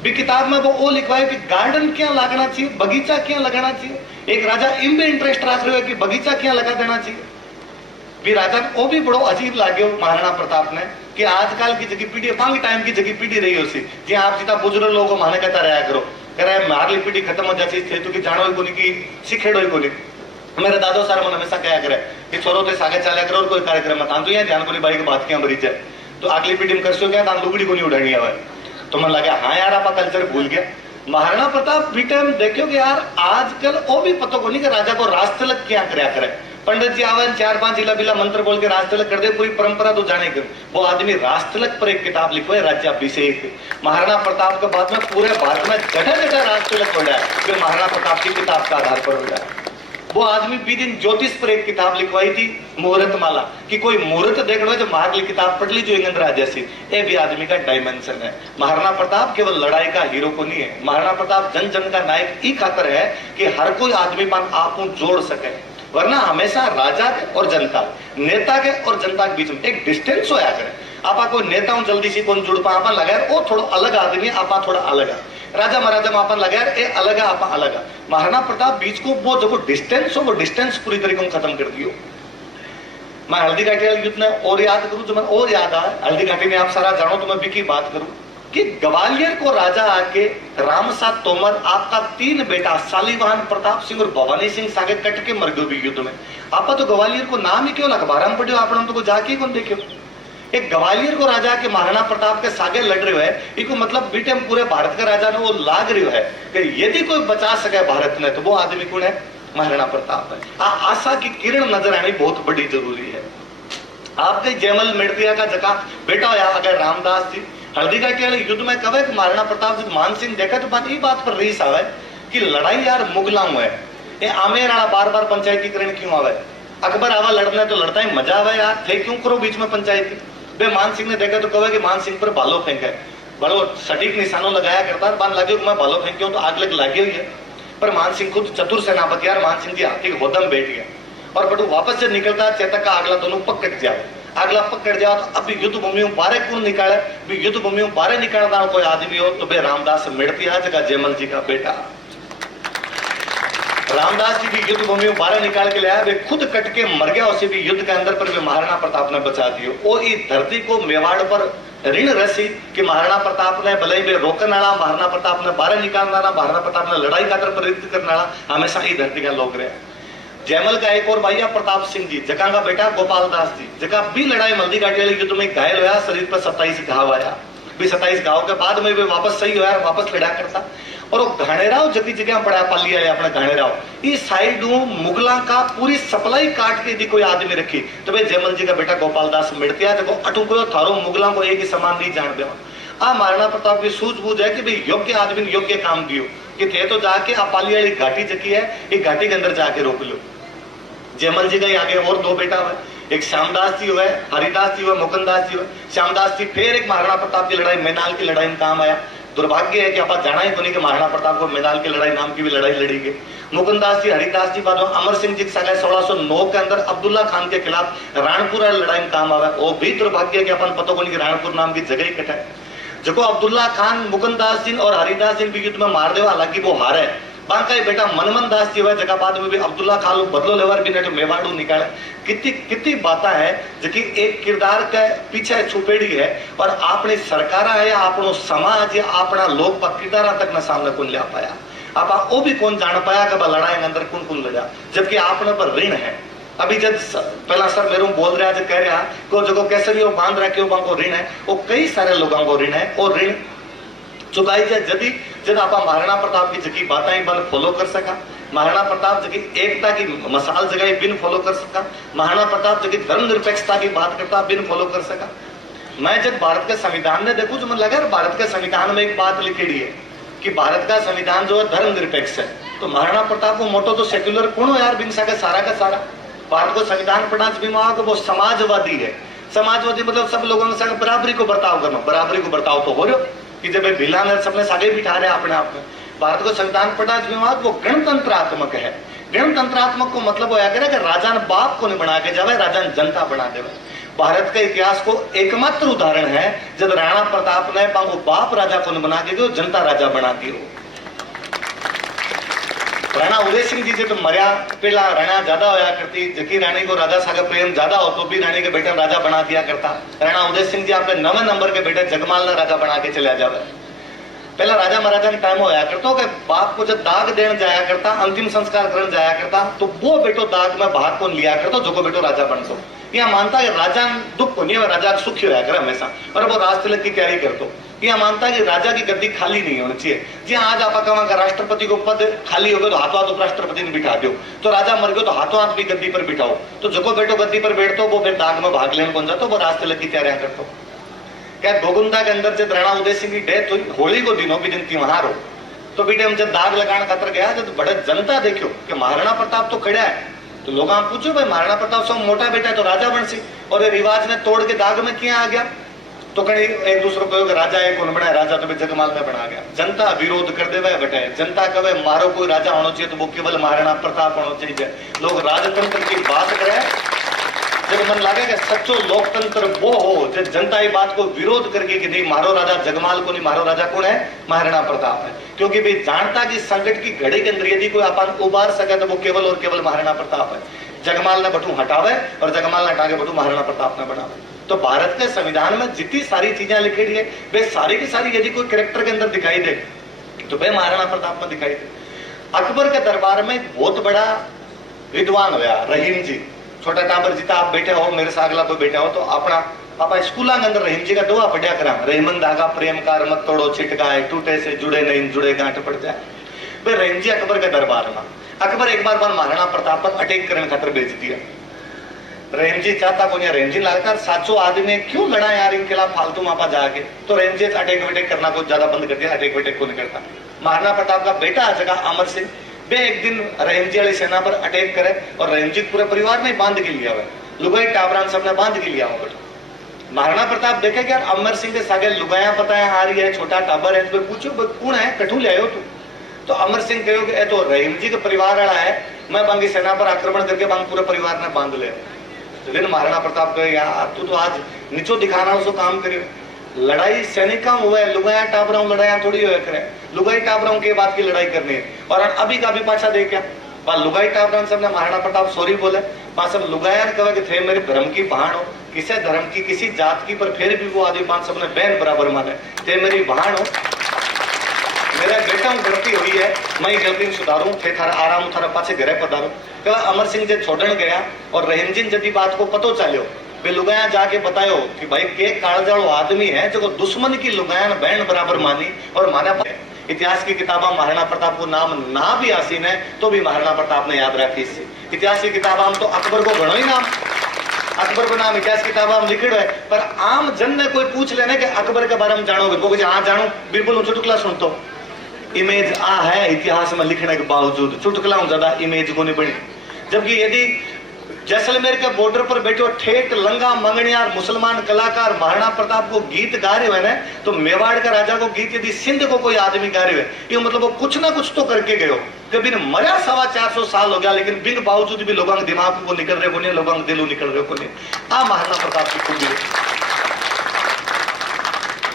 भी किताब में वो लिखवाए कि गार्डन क्या लगाना चाहिए, बगीचा क्या लगाना चाहिए। एक राजा इन भी इंटरेस्ट रख रहे हो कि बगीचा क्या लगा देना चाहिए। भी राजा वो भी बड़ो अजीब लागे महाराणा प्रताप ने कि आजकल की जगह पीढ़ी पांगी टाइम की जगह पीढ़ी रही होसी जी आप सीधा बुजुर्ग लोगों माने कहता रहा करो करे मारली पीढ़ी खत्म हो जाती थे तो कि जानो ही कोनी की सिखेड़ो ही कोनी। मेरे दादो सारा मन हमेशा कहा करे कि छोरो ते सागे चाले करो और कोई कार्यक्रम मत तो यहाँ ध्यान कोनी बाई की बात क्या मरी जाए तो अगली पीढ़ी में करसो क्या दान लुगड़ी को नहीं उड़ानी आवे। तो मन लगा हाँ यार आप कल्चर भूल गया। महाराणा प्रताप बीटे हम देखो कि यार आजकल वो भी पता को नहीं कि राजा को राज तिलक क्या करया करे। पंडित जी आवे 4-5 इला बिला मंत्र बोल के राज तिलक कर दे, पूरी परंपरा तो जाने के वो आदमी राज तिलक पर एक किताब लिखो है राज्याभिषेक। महाराणा प्रताप के बाद में पूरे भारत में जगह जगह राज तिलक हो जाए फिर महाराणा प्रताप की किताब का आधार पर हो जाए। वो आदमी भी दिन ज्योतिष पर एक किताब लिखवाई थी मुहूर्त माला कि कोई मुहूर्त देखना जो मार्ग की किताब पढ़ ली जो इंग्लैंड राजा सी ये भी आदमी का डायमेंशन है। महाराणा प्रताप केवल लड़ाई का हीरो को नहीं है, महाराणा प्रताप जन जन का नायक ही खातर है कि हर कोई आदमी मन आप जोड़ सके। वरना हमेशा राजा के और जनता नेता के और जनता के बीच में एक डिस्टेंस होया करे। आपा कोई नेता हूं जल्दी से कौन जुड़ पा आपा लगा वो थोड़ा अलग आदमी आपा थोड़ा अलग है। राजा महाराजा में आपन लगा ये अलग है आपा अलग है। महाराणा प्रताप बीच को वो जो डिस्टेंस हो वो डिस्टेंस पूरी तरीके से खत्म कर दियो। मैं हल्दी घाटी वाले युद्ध में और याद करूं जो मैं और याद आया हल्दी घाटी में आप सारा जानो तो मैं भी की बात करूं कि ग्वालियर को राजा आके रामसात तोमर आपका 3 बेटा शालीवाहन प्रताप सिंह और भवानी सिंह सागे कट के मर गयो भी युद्ध में। आपा तो ग्वालियर को नाम ही क्यों अखबार में पढ़ियो आप तो जाके कौन देखियो। एक ग्वालियर को राजा के महाराणा प्रताप के सागे लड़ रहे है इको मतलब बीटे पूरे भारत का राजा ने वो लाग रही है कि यदि कोई बचा सके भारत ने तो वो आदमी कौन है महाराणा प्रताप है। आशा की किरण नजर आनी बहुत बड़ी जरूरी है। आपके जयमल मेड़तिया का जका बेटा होया अगर रामदास जी हल्दी घाटी वाले युद्ध में कहे कि महाराणा प्रताप जी मान सिंह देखा तो बात ये बात पर रीस आवे कि लड़ाई यार मुगला है ये आमेर आना बार बार पंचायतीकरण क्यों आवे। अकबर आवा लड़ने तो लड़ता ही मजा आवे यार थे क्यों करो बीच में पंचायती। बे मान सिंह ने देखा तो कहे कि मान सिंह पर भालो फेंका बड़ो सटीक निशानों लगाया करता बात लगे मैं भालो फेंक्यो तो आग लग लगी हुई है। पर मान सिंह खुद चतुर सेनापति यार मान सिंह जी हाथी होदम बैठ गया और बटू वापस जब निकलता चेतक का अगला दोनों पकड़ जाए अगला पकड़ जाओ तो अभी युद्ध भूमि बारह कौन निकाले भी युद्ध भूमि बारह निकालना कोई आदमी हो तो बे रामदास मेड़ती आ जगह जयमल जी का बेटा रामदास जी भी युद्ध भूमि में 12 निकाल के लाया वे खुद कट के मर गया उसे भी युद्ध के अंदर पर वे महाराणा प्रताप ने बचा दियो। वो इस धरती को मेवाड़ पर ऋण रसी कि महाराणा प्रताप ने भले ही रोकन वाला महाराणा प्रताप ने 12 निकालना महाराणा प्रताप ने लड़ाई का प्रेरित करने वाला हमेशा ही धरती का लोग रहे। जयमल का एक और भैया प्रताप सिंह जी जका का बेटा गोपाल दास जी जका भी लड़ाई हल्दी घाटी वाले युद्ध में घायल हुआ शरीर पर 27 घाव आया भी 27 घाव के बाद में वे वापस सही हुआ वापस लड़ा करता और वो घाणेराव जगी जगह पड़ा पाली वाले अपने घाणेराव इस साइड मुगला का पूरी सप्लाई काट के यदि कोई आदमी रखी तो भाई जयमल जी का बेटा गोपाल दास मिड़तिया देखो अटुको थारो मुगला को एक ही समान नहीं जान दे। महाराणा प्रताप की सूझबूझ है कि भाई योग्य आदमी ने योग्य काम दियो कि थे तो जाके आप पाली वाली घाटी जकी है एक घाटी के अंदर जाके रोक लो। जयमल जी का आगे और 2 बेटा हुआ एक श्यामदास जी हुआ हरिदास जी हुआ मुकुंदास जी हुआ। श्यामदास जी फिर एक महाराणा प्रताप की लड़ाई मैनाल की लड़ाई में काम आया। दुर्भाग्य है कि आप जाना ही तो नहीं कि महाराणा प्रताप को मैदान की लड़ाई नाम की भी लड़ाई लड़ी गई। मुकुंदास जी हरिदास जी बाद में अमर सिंह जी साल 1609 के अंदर अब्दुल्ला खान के खिलाफ राणपुर लड़ाई में काम आवा। वो भी दुर्भाग्य है कि अपन पता को नहीं कि राणपुर नाम की जगह ही कटा है जो अब्दुल्ला खान मुकुंदास जी और हरिदास जी भी युद्ध में मार दे हालांकि वो हारे। बांका बेटा मनमन दास जी हुआ जगह बाद में भी अब्दुल्ला खान बदलो लेवर भी नहीं तो मेवाड़ू निकाले। कितनी बात है जो कि एक किरदार के पीछे छुपेड़ी है और आपने सरकार है आपनो समाज या अपना लोग पर किरदार तक न सामने कौन ले पाया आप वो भी कौन जान पाया कि लड़ाई के अंदर कौन कौन लड़ा जबकि आपने पर ऋण है। अभी जब पहला सर मेरे बोल रहा है कह रहा को जो कैसे भी वो बांध रखे वो ऋण है वो कई सारे लोगों को ऋण है और ऋण चुकाई जाए यदि जब आप महाराणा प्रताप की जगह बातें बन फॉलो कर सका महाराणा प्रताप जगह एकता की मसाल जगह बिन फॉलो कर सका महाराणा प्रताप जगह धर्मनिरपेक्षता की बात करता बिन फॉलो कर सका। मैं जब भारत के संविधान ने देखूं तो मुझे लगा भारत के संविधान में एक बात लिखी है कि भारत का संविधान जो है धर्मनिरपेक्ष है तो महाराणा प्रताप को मोटो तो सेक्युलर कौन हो यार बिन सका सारा का सारा भारत को संविधान पढ़ा भी वो समाजवादी है। समाजवादी मतलब सब लोगों ने बराबरी को बर्ताव करना बराबरी को बर्ताव तो हो रहा कि जब भिला ने सबने सागे बिठा रहे अपने आप में भारत को संविधान पढ़ा वो गणतंत्रात्मक है। गणतंत्रात्मक को मतलब होया करे कि राजा ने बाप को नहीं बना के जावे, राजा ने जनता बना देवे। भारत के इतिहास को एकमात्र उदाहरण है जब राणा प्रताप ने वो बाप राजा को नहीं बना के दियो, जनता राजा बना दियो। राणा उदय सिंह जी जब मरिया पहला राणा ज्यादा होया करती, जकी रानी को राजा सागे प्रेम ज्यादा हो तो भी रानी के बेटे राजा बना दिया करता। राणा उदय सिंह जी आपने 9वें नंबर के बेटे जगमाल ने राजा बना के चला जावे। पहला राजा महाराजा ने टाइम होया करता कि बाप को जब दाग देने जाया करता, अंतिम संस्कार करने जाया करता, तो वो बेटो दाग में भाग को लिया करता जो को बेटो राजा बन सो। यह मानता है राजा दुख को नहीं, राजा सुखी होया करे हमेशा, और वो राज तिलक की तैयारी करतो। यह मानता है कि राजा की गद्दी खाली नहीं होनी चाहिए। जी आज आप कहा राष्ट्रपति को पद खाली हो गया तो हाथों हाथ उपराष्ट्रपति ने बिठा दो, तो राजा मर गयो तो हाथों हाथ भी गद्दी पर बिठाओ, तो जो बेटो गद्दी पर बैठतो वो फिर दाग में भाग लेने बन जातो, वो राज तिलक की तैयारियां करतो। क्या गोगुंदा के अंदर जब राणा उदय सिंह की डेथ हुई, होली को दिनों भी दिन त्योहार हो, तो बेटे हम जब दाग लगाने खातर गया जब बड़े जनता देखो कि महाराणा प्रताप तो खड़ा है, तो लोग आप पूछो भाई महाराणा प्रताप सब मोटा बेटा है तो राजा बन सी, और ये रिवाज ने तोड़ के दाग में क्या आ गया, तो कहीं एक दूसरे को राजा एक कौन बनाया, राजा तो जगमाल में बना गया। जनता विरोध कर दे बेटे, जनता कहे मारो कोई राजा होना चाहिए तो वो केवल महाराणा प्रताप होना चाहिए। लोग राजतंत्र की बात करें जब मन लगे कि सच्चो लोकतंत्र वो हो जब जनता ये बात को विरोध करके कि नहीं मारो राजा जगमाल को नहीं, मारो राजा कौन है, महाराणा प्रताप है। क्योंकि भाई जानता कि संकट की घड़ी के अंदर यदि कोई अपन उबार सके तो वो केवल और केवल महाराणा प्रताप है। जगमाल ने बटू हटावे और जगमाल ने हटा के बटू महाराणा प्रताप ने बनावे। तो भारत के संविधान में जितनी सारी चीजें लिखी है वे सारी की सारी यदि कोई कैरेक्टर के अंदर दिखाई दे तो वे महाराणा प्रताप में दिखाई दे। अकबर के दरबार में बहुत बड़ा विद्वान हुआ रहीम जी, छोटा टाबर जीता आप बैठे हो मेरे से अगला कोई बैठा हो तो अपना पापा स्कूल के अंदर रहीम जी का दुआ पढ़िया करा, रहीमन धागा प्रेम कार मत तोड़ो छिटकाए, टूटे से जुड़े नहीं जुड़े गांठ पड़ जाए। भाई रहीम जी अकबर के दरबार में, अकबर एक बार महाराणा प्रताप पर अटैक करने खातर भेज दिया। रहीम जी चाहता को रहीम जी लगता साचो आदमी क्यों लड़ा यार इनके खिलाफ फालतू मापा जाके, तो रहीम जी अटैक वटैक करना को ज्यादा बंद कर दिया, अटैक वटैक को नहीं करता। महाराणा प्रताप का बेटा आ जगह अमर सिंह, वे एक दिन रहीम जी वाली सेना पर अटैक करे और रहीम जी पूरे परिवार में बांध के लिया हुआ, लुगाई टाबरान सबने बांध के लिया हुआ। महाराणा प्रताप देखे कि अमर सिंह के सागे लुगाया पता है आ रही है, छोटा टाबर है, तो पूछो कौन है, कठू ले आयो तू, तो अमर सिंह कहो कि तो रहीम जी का परिवार वाला है, मैं बांगी सेना पर आक्रमण करके बांग पूरे परिवार ने बांध ले। तो दिन महाराणा प्रताप कहे यार तू तो आज नीचो दिखाना उसको काम करे, लड़ाई सैनिका हुआ है, लुगाया टाबराओं लड़ाइया थोड़ी हुआ करे, लुगाई टाबराओं के बात की लड़ाई करनी है। और अभी का भी पाछा दे क्या लुगाई टाबरान सबने महाराणा प्रताप सॉरी बोले, सब लुगाया ने कहा कि थे मेरे धर्म की बहन हो, किसी धर्म की किसी जात की, पर फिर भी वो आदि पांच सबने बहन बराबर माने, थे मेरी बहन हो, मेरा बेटा गलती हुई है, मैं गलती सुधारू, थे थारा आराम थारा पाछे घरे पधारू। कहा अमर सिंह जे छोड़न गया और रहीम जी जदी बात को पतो चलो वे लुगाया जाके बतायो कि भाई के कालजाड़ो आदमी है जो दुश्मन की लुगायन बहन बराबर मानी और माना। इतिहास की किताबा महाराणा प्रताप को नाम ना भी आसीन है तो भी महाराणा प्रताप ने याद रखी। इससे इतिहास की किताबा में तो अकबर को घणो ही नाम, अकबर को नाम इतिहास किताबा में लिखिड़ है, पर आम जन ने कोई पूछ लेने के अकबर के बारे में जानो वो हाँ जानो, बिल्कुल चुटकुला सुनतो, इमेज आ है इतिहास में लिखने के बावजूद चुटकुला ज्यादा इमेज को नहीं बनी। जबकि यदि जैसलमेर के बॉर्डर पर बैठो ठेठ लंगा मंगनियार मुसलमान कलाकार महाराणा प्रताप को गीत गा रहे हैं ना, तो मेवाड़ का राजा को गीत यदि सिंध को कोई आदमी गा रहे है, ये मतलब वो कुछ ना कुछ तो करके गयो। कभी मरा 450 साल हो गया लेकिन बिन बावजूद भी लोगों के दिमाग को निकल रहे को नहीं, लोगों के दिलों निकल रहे को नहीं। हाँ महाराणा प्रताप की खूबी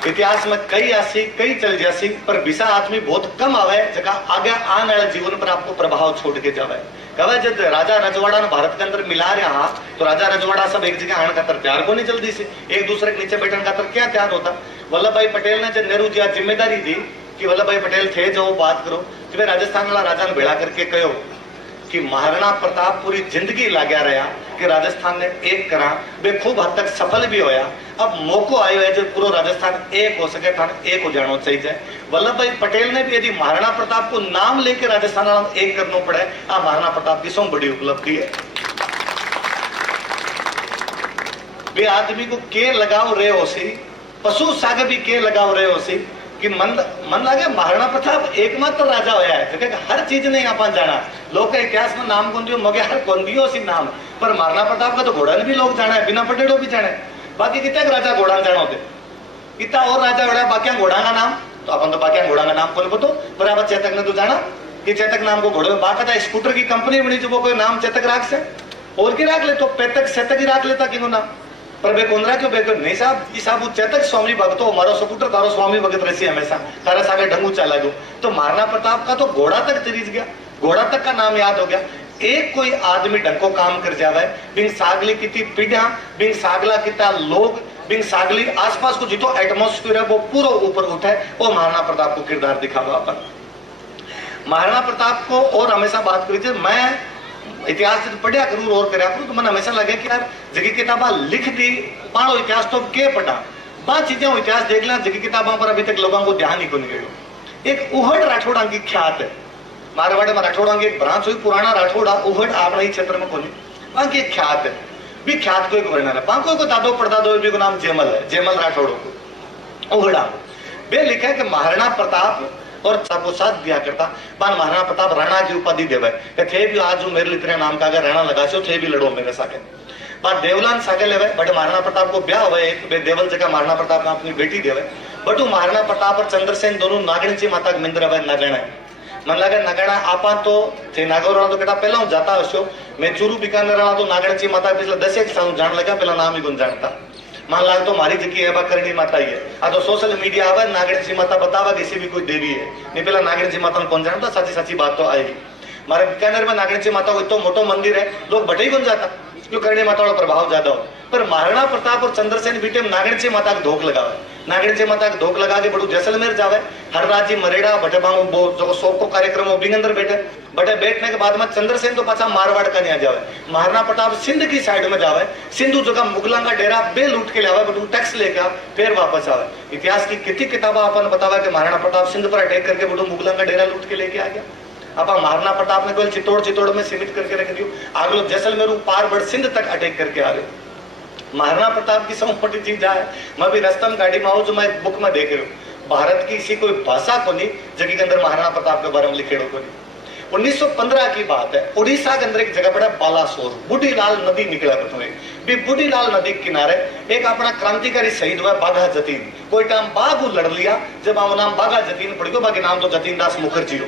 इतिहास में कई आसी कई चल जासी, पर विसा आदमी बहुत कम आवे जगह आगे आने वाले जीवन पर आपको प्रभाव छोड़ के जावे। कहे जब राजा रजवाड़ा ने भारत के अंदर मिला रहा तो राजा रजवाड़ा सब एक जगह आने खातर तैयार को नहीं जल्दी से, एक दूसरे के नीचे बैठने खातर क्या तैयार होता। वल्लभ भाई पटेल ने जब नेहरू जी जिम्मेदारी दी कि वल्लभ भाई पटेल थे जो बात करो, कि राजस्थान वाला राजा ने भेड़ा करके कहो कि महाराणा प्रताप पूरी जिंदगी लाग्या रहा कि राजस्थान ने एक करा, वे खूब हद तक सफल भी होया। अब मौको आयो है जो पूरा राजस्थान एक हो सके, था एक हो जाना चाहिए। वल्लभ भाई पटेल ने भी यदि महाराणा प्रताप को नाम लेकर राजस्थान एक करना पड़े, आ महाराणा प्रताप की सौ बड़ी उपलब्धि है। वे आदमी को के लगाव रहे हो सी, पशु सागे भी के लगाव रहे हो सी कि मन लगे महाराणा प्रताप एकमात्र राजा होया है तो हर चीज नहीं आप जाना। लोग का इतिहास में नाम कौन दियो मगे हर कौन दियो सी नाम, पर महाराणा प्रताप का तो घोड़ा भी लोग जाना है, बिना पटेड़ो भी जाने। बाकी कितने राजा घोड़ा जाना होते, इतना और राजा होड़ा बाकी घोड़ा का नाम तो अपन तो बाकी घोड़ा का नाम को पतो बराबर चेतक ने तो जाना कि चेतक नाम को घोड़े में बाकायदा स्कूटर की कंपनी बनी जो वो कोई नाम चेतक राख से और की राख ले तो पेतक चेतक ही राख लेता कि नाम पर बे कौन क्यों बे नहीं साहब ई साहब चेतक स्वामी भगत हो मारो स्कूटर तारो स्वामी भगत रहसी हमेशा तारा सागे ढंगू चला गयो। तो महाराणा प्रताप का तो घोड़ा तक तिरिज गया, घोड़ा तक का नाम याद हो गया। एक कोई आदमी ढंग को काम कर जावे बिन सागली कितनी पीढ़ियां बिन सागला कितना लोग बिन सागली आसपास को जितो एटमोस्फियर है वो पूरा ऊपर उठा है वो महाराणा प्रताप को किरदार दिखावा अपन। महाराणा प्रताप को और हमेशा बात करी थी मैं इतिहास से पढ़िया करूँ और करया करूँ तो मन हमेशा लगे कि यार जगी किताबा लिख दी पाणो इतिहास तो के पढ़ा बा चीजें इतिहास देख लें जगी किताबों पर अभी तक लोगों को ध्यान ही को नहीं गयो। एक उहड़ राठौड़ा की ख्यात है मारवाड़ में राठौड़ा की एक ब्रांच हुई पुराना राठौड़ा उहड़ अपने ही क्षेत्र में कोनी वहां की एक ख्यात है भी ख्यात को एक वर्णन है पांको को दादो पड़दादो भी को नाम जेमल है जेमल राठौड़ो को उहड़ा बे लिखा है कि महाराणा प्रताप और सबको साथ दिया करता पान महाराणा प्रताप राणा की उपाधि देवे थे भी आज जो मेरे लितरे नाम का अगर राणा लगा छो थे भी लड़ो मेरे साके पर देवलान साके लेवे बट महाराणा प्रताप को ब्याह हुए एक बे देवल जगह महाराणा प्रताप ने अपनी बेटी देवे बटू महाराणा प्रताप और चंद्रसेन दोनों नागणी माता के मिंद्र हुए नगण मन लगे नगणा आपा तो थे नागौर तो केटा पहला हूं जाता हशो मैं चूरू बीकानेर तो नागणी माता पिछले 10 साल जान लगा पहला नाम ही गुण जानता मान लाग तो मारी जकी है करणी माता ही है आ तो सोशल मीडिया आवे नागणी माता बतावा किसी भी कोई देवी है नहीं पहला नागणी माता कौन जानता सच्ची सच्ची बात तो आएगी। मारे बीकानेर में नागणी माता को इतना मोटो मंदिर है लोग बटे ही बन जाता क्यों करणी माता का प्रभाव ज्यादा हो पर महाराणा प्रताप और चंद्रसेन बीटे नागणी माता का धोख लगावे नागणी माता का धोख लगा के बड़ू जैसलमेर जावे हर राज्य मरेड़ा बटे बांगो जो शोक को कार्यक्रम हो बिंग अंदर बैठे बटे बैठने के बाद में चंद्रसेन तो पाछा मारवाड़ का नहीं जावे महाराणा प्रताप सिंध की साइड में जावे सिंधु जगह मुगलों का डेरा बे लूट के लावे बटू टैक्स लेके फिर वापस आवे। इतिहास की कितनी किताबा अपन बतावा कि महाराणा प्रताप सिंध पर अटैक करके बटू मुगलों का डेरा लूट के लेके आ गया। अब महाराणा प्रताप ने केवल चित्तौड़ में सीमित करके रख दियो आगलो जैसलमेर पार बड़ सिंध तक अटैक करके आ रहे। महाराणा प्रताप की संपत्ति चीज है मैं भी रस्तम गाड़ी में आऊँ जो मैं बुक में देख रही हूँ भारत की इसी कोई भाषा को नहीं जगह के अंदर महाराणा प्रताप के बारे में लिखे को नहीं। 1915 की बात है उड़ीसा के अंदर एक जगह पड़ा बालासोर बूढ़ीलाल नदी निकला भी बूढ़ीलाल नदी के किनारे एक अपना क्रांतिकारी शहीद हुआ बाघा जतीन कोई टाइम बाघ लड़ लिया जब नाम बाघा जतीन पड़ गयो बाकी नाम तो जतीन दास मुखर्जी हो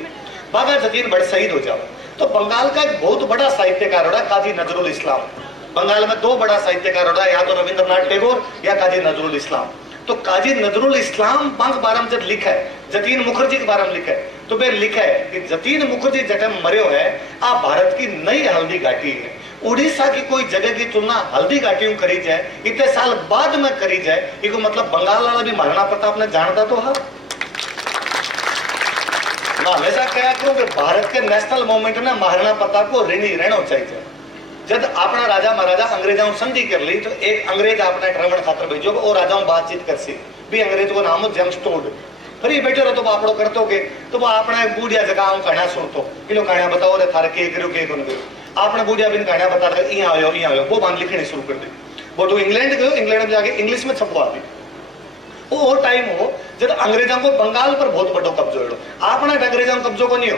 बाघा जतीन बड़े शहीद हो जाओ। तो बंगाल का एक बहुत बड़ा साहित्यकार हो काजी नजरुल इस्लाम बंगाल में दो बड़ा साहित्यकार हो या तो रविंद्रनाथ टैगोर या काजी नजरुल इस्लाम। तो काजी नजरुल इस्लाम बांग बारे में जब लिखा है जतीन मुखर्जी के बारे में लिखा है तो वे लिखा है कि जतीन मुखर्जी जटम मरियो है आ भारत की नई हल्दी घाटी है। उड़ीसा की कोई जगह की तुलना हल्दी घाटी करी जाए इतने साल बाद में करी जाए ये मतलब बंगाल वाला भी महाराणा प्रताप ने जानता तो हाँ मैं हमेशा कहा करूं कि भारत के नेशनल मूवमेंट ने महाराणा प्रताप को ऋणी रहना चाहिए। जब अपना राजा महाराजा अंग्रेजों संधि कर ली तो एक अंग्रेज अपने ट्रमण खातर भेजो और राजाओं बातचीत कर सी भी अंग्रेज को नाम हो जेम्स टोड फिर ये बैठे रहो तो आपड़ो करते हो तो वो अपने बूढ़िया जगह कहानियां सुनतो किलो कहानियां बताओ रे थारे के करो के कौन करो आपने बूढ़िया बिन कहानियां बता रहे यहाँ आयो वो बांध लिखनी शुरू कर दी वो तो इंग्लैंड गयो इंग्लैंड में जाके इंग्लिश में छपवा दी वो टाइम हो जब अंग्रेजों को बंगाल पर बहुत बड़ो कब्जो हो आपने अंग्रेजों कब्जो को नहीं हो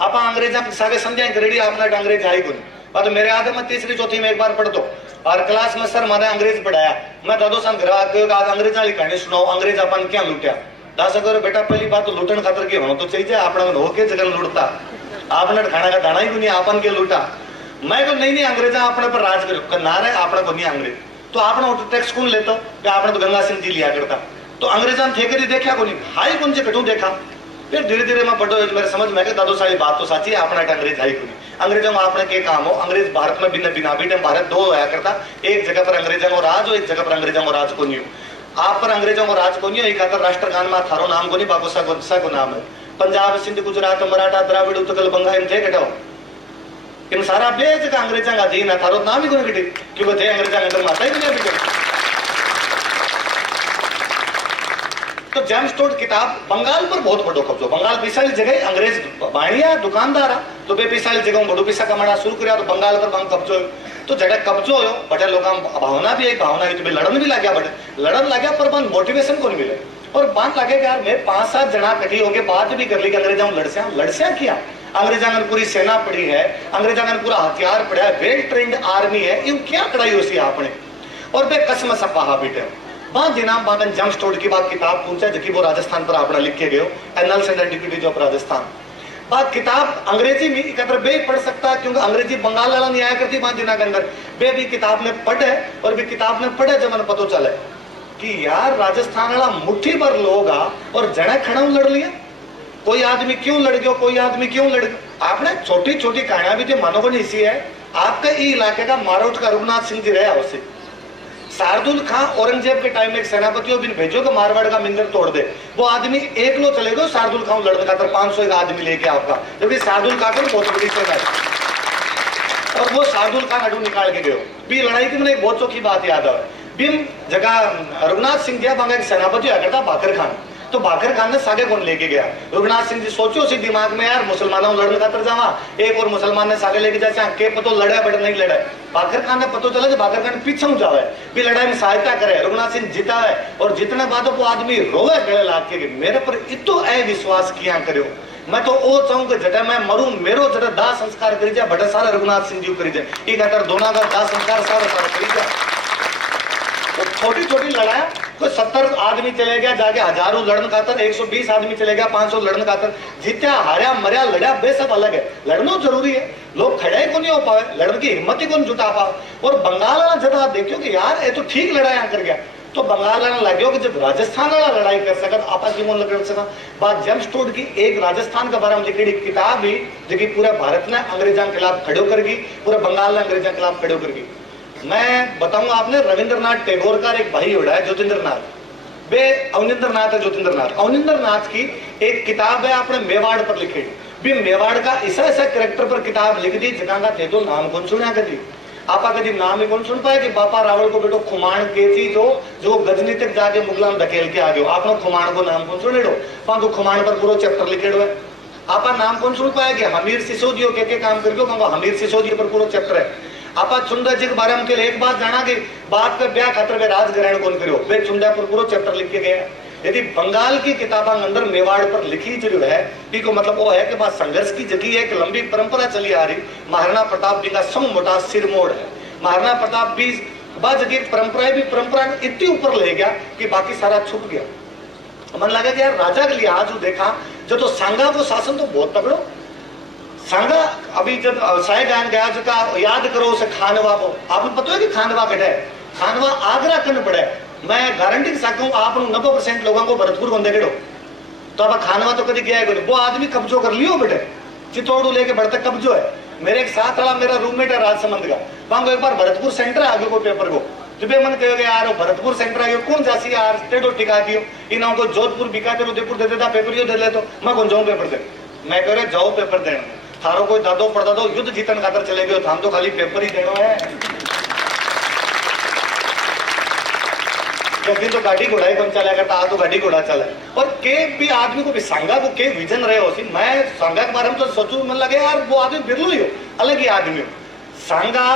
आप अंग्रेजा सागे समझाएं करेडी आपने अंग्रेज आई को नहीं तो मेरे आदत में तीसरी चौथी में एक बार पढ़ दो और क्लास में सर मैंने अंग्रेज पढ़ाया मैं दादो सान घर आज अंग्रेजा की कहानी सुनाओ अंग्रेज अपन क्या लूटा दास अगर बेटा पहली बात तो लूटन खातर के होना तो चाहिए अपना हो के जगह लूटता आपने खाना का दाना ही को नहीं आपन के लूटा मैं को नहीं अंग्रेजा अपने पर राज कर ना रहे अपने को नहीं अंग्रेज तो आपने टैक्स कौन लेता कि आपने तो गंगा सिंह जी लिया करता तो अंग्रेजा थे कभी देखा को नहीं हाई कौन से कटू देखा फिर धीरे धीरे मैं बड़ो मेरे समझ में दादो सारी बात तो साची है अपना अंग्रेज हाई को नहीं अंग्रेजों में आपने के काम हो अंग्रेज भारत में बिना बिना बीटे भारत दो होया करता एक जगह पर अंग्रेजों को राज हो एक जगह पर अंग्रेजों को राज को नहीं हो आप पर अंग्रेजों को राज को नहीं हो एक खातर राष्ट्रगान में थारो नाम को नहीं बाबूसा को नाम है पंजाब सिंध गुजरात मराठा द्राविड़ उत्कल बंगा इन थे कटाओ इन सारा बे जगह अंग्रेजों का अधीन है थारो नाम ही को नहीं कटे क्योंकि थे अंग्रेजों के अंदर माता ही नहीं बिटे। तो जेम्स टोड किताब बंगाल पर बहुत बड़ो कब्जो बंगाल पिसाली जगह अंग्रेज बाणिया दुकानदार तो बे पिसाली जगह बड़ो पैसा कमाना शुरू किया तो बंगाल पर बांग कब्जो तो जड़े कब्जो हो बड़े लोग भावना भी एक भावना तो लड़न भी लग बड़े लड़न लगे पर बन मोटिवेशन को नहीं मिले और बात लगे यार मैं 5-7 जना कटी होके बात भी कर ली कि अंग्रेजों लड़सिया किया अंग्रेजों ने पूरी सेना पड़ी है अंग्रेजों ने पूरा हथियार पड़ा है वेल ट्रेन्ड आर्मी है इन क्या कड़ाई हो सी आपने और बे कसम सपाहा बेटे बाद दिना बागन जम्प स्टोर की बात किताब पूछा जबकि वो राजस्थान पर अपना लिख के गयो annuls and antiquities of Rajasthan. बात किताब अंग्रेजी में एकत्र बे पढ़ सकता है क्योंकि अंग्रेजी बंगाल वाला नहीं आया करती बात दिना के अंदर बे भी किताब में पढ़े और भी किताब में पढ़े जब मन पता चले कि यार राजस्थान वाला मुट्ठी भर लोग आ और जने खड़ा लड़ लिया। कोई आदमी क्यों लड़ गयो, कोई आदमी क्यों लड़ गयो। आपने छोटी छोटी कहानियां भी जो मानोगे नहीं इसी है। आपके ई इलाके का मारोट का रघुनाथ सिंह जी रहे उसे शार्दुल खां औरंगजेब के टाइम में एक सेनापतियों बिन भेजो कि मारवाड़ का मिंदर तोड़ दे। वो आदमी एक लो चले गए शार्दुल खां लड़ने का 500 का आदमी लेके आपका, जबकि शार्दुल खां को बहुत बड़ी सेना है और वो शार्दुल खां अडू निकाल के गयो। भी लड़ाई की मैंने एक बहुत चौकी बात याद है। बिन जगह रघुनाथ सिंह जी एक सेनापति आया करता बाकर खान, तो बाकर खान ने सागे कौन लेके गया। रघुनाथ सिंह जी सोचो उसी दिमाग में यार मुसलमानों लड़ने खातर जावा, एक और मुसलमान ने सागे लेके जाए के पतो लड़े बट नहीं लड़े। बाकर खान ने पतो चला बाकर खान पीछे जावे भी लड़ाई में सहायता करे, रघुनाथ सिंह जीता है और जितने बाद वो आदमी रोवे गले लाग के मेरे पर इतो अविश्वास किया करो। मैं तो वो चाहूँ कि जटे मैं मरू मेरो जटे दाह संस्कार करी जाए बटे सारा रघुनाथ सिंह जी करी जाए ये खातर दोनों का दाह संस्कार सारा सारा करी जाए। छोटी छोटी लड़ाई कोई 70 आदमी चले गया जाके हजारों लड़न खातर, 120 आदमी चले गया 500 लड़न खातर, जीत्या हारा मरिया लड़ा बे सब अलग है। लड़ना जरूरी है, लोग खड़े ही को नहीं हो पाए, लड़ने की हिम्मत ही को नहीं जुटा पाओ। और बंगाल वाला जब आप देखो कि यार ये तो ठीक लड़ाई कर गया, तो बंगाल वाला लगे कि जब राजस्थान वाला लड़ाई कर सका तो आपस में लड़ सका। बात जेम्स स्टूड की एक राजस्थान के बारे में लिखी किताब ही जो पूरे भारत ने अंग्रेजों के खिलाफ खड़ो करगी, पूरे बंगाल ने अंग्रेजों के खिलाफ खड़ो करगी। मैं बताऊंगा आपने रविंद्रनाथ टैगोर का एक भाई उड़ा है ज्योतिंद्रनाथ, वे अवनिंद्रनाथ है ज्योतिंद्रनाथ। अवनिंद्रनाथ की एक किताब है आपने मेवाड़ पर लिखी भी मेवाड़ का ऐसा ऐसा कैरेक्टर पर किताब लिख दी जगह का थे तो नाम कौन सुना कभी आपा कभी नाम ही कौन सुन पाए कि बापा रावल को बेटो खुमाण के थी जो गजनी तक जाके मुगलान धकेल के आ गयो। आपने खुमाण को नाम कौन सुने तो खुमाण पर पूरा चैप्टर लिखेड़ो है। आपा नाम कौन सुन पाए कि हमीर सिसोदियो के काम करके हमीर सिसोदियो पर पूरा चैप्टर है। आपा चुंदा जी के बारे में एक बात जाना कि बात का ब्याह खातर वे राजग्रहण कौन करो वे चुंदा पर पूरा चैप्टर लिख के गया। यदि बंगाल की किताबों अंदर मेवाड़ पर लिखी जो है कि को मतलब वो है कि बात संघर्ष की जगह है, एक लंबी परंपरा चली आ रही। महाराणा प्रताप जी का सौ मोटा सिरमोड़ है। महाराणा प्रताप भी बाद जगह परंपरा इतनी ऊपर ले गया कि बाकी सारा छुप गया। मन लगा कि यार राजा के लिहाज देखा जो तो सांगा को शासन तो बहुत तगड़ो सांगा। अभी जब शाहजहां गया जो याद करो उसे खानवा को, आपको पता है कि खानवा कटे है, खानवा आगरा कन पड़े। मैं गारंटी के साथ कहूँ आप 90% लोगों को भरतपुर को देखे तो अब खानवा तो कभी गया है, वो आदमी कब्जो कर लियो बेटे चित्तौड़ लेके बढ़ते कब्जो है। मेरे एक साथ वाला मेरा रूममेट है राजसमंद का, वहां एक बार भरतपुर सेंटर आ गयो को पेपर को जब मन कहे यार भरतपुर सेंटर आ गयो कौन जासी यार टेडो टिका दियो इन को जोधपुर बीकानेर उदयपुर दे देता पेपर यो दे ले तो मैं कौन जाऊँ पेपर दे। मैं कह रहे जाओ पेपर देना थारो कोई दादो पड़ता दो युद्ध जीतन खातर चले गए हम तो खाली पेपर ही देना है। क्योंकि तो गाड़ी घोड़ा ही कौन चला करता आ तो गाड़ी घोड़ा चला और के भी आदमी को भी सांगा को के विजन रहे हो सी। मैं सांगा के बारे में तो सोचू मन लगे यार वो आदमी बिरलू ही हो अलग ही आदमी हो। सांगा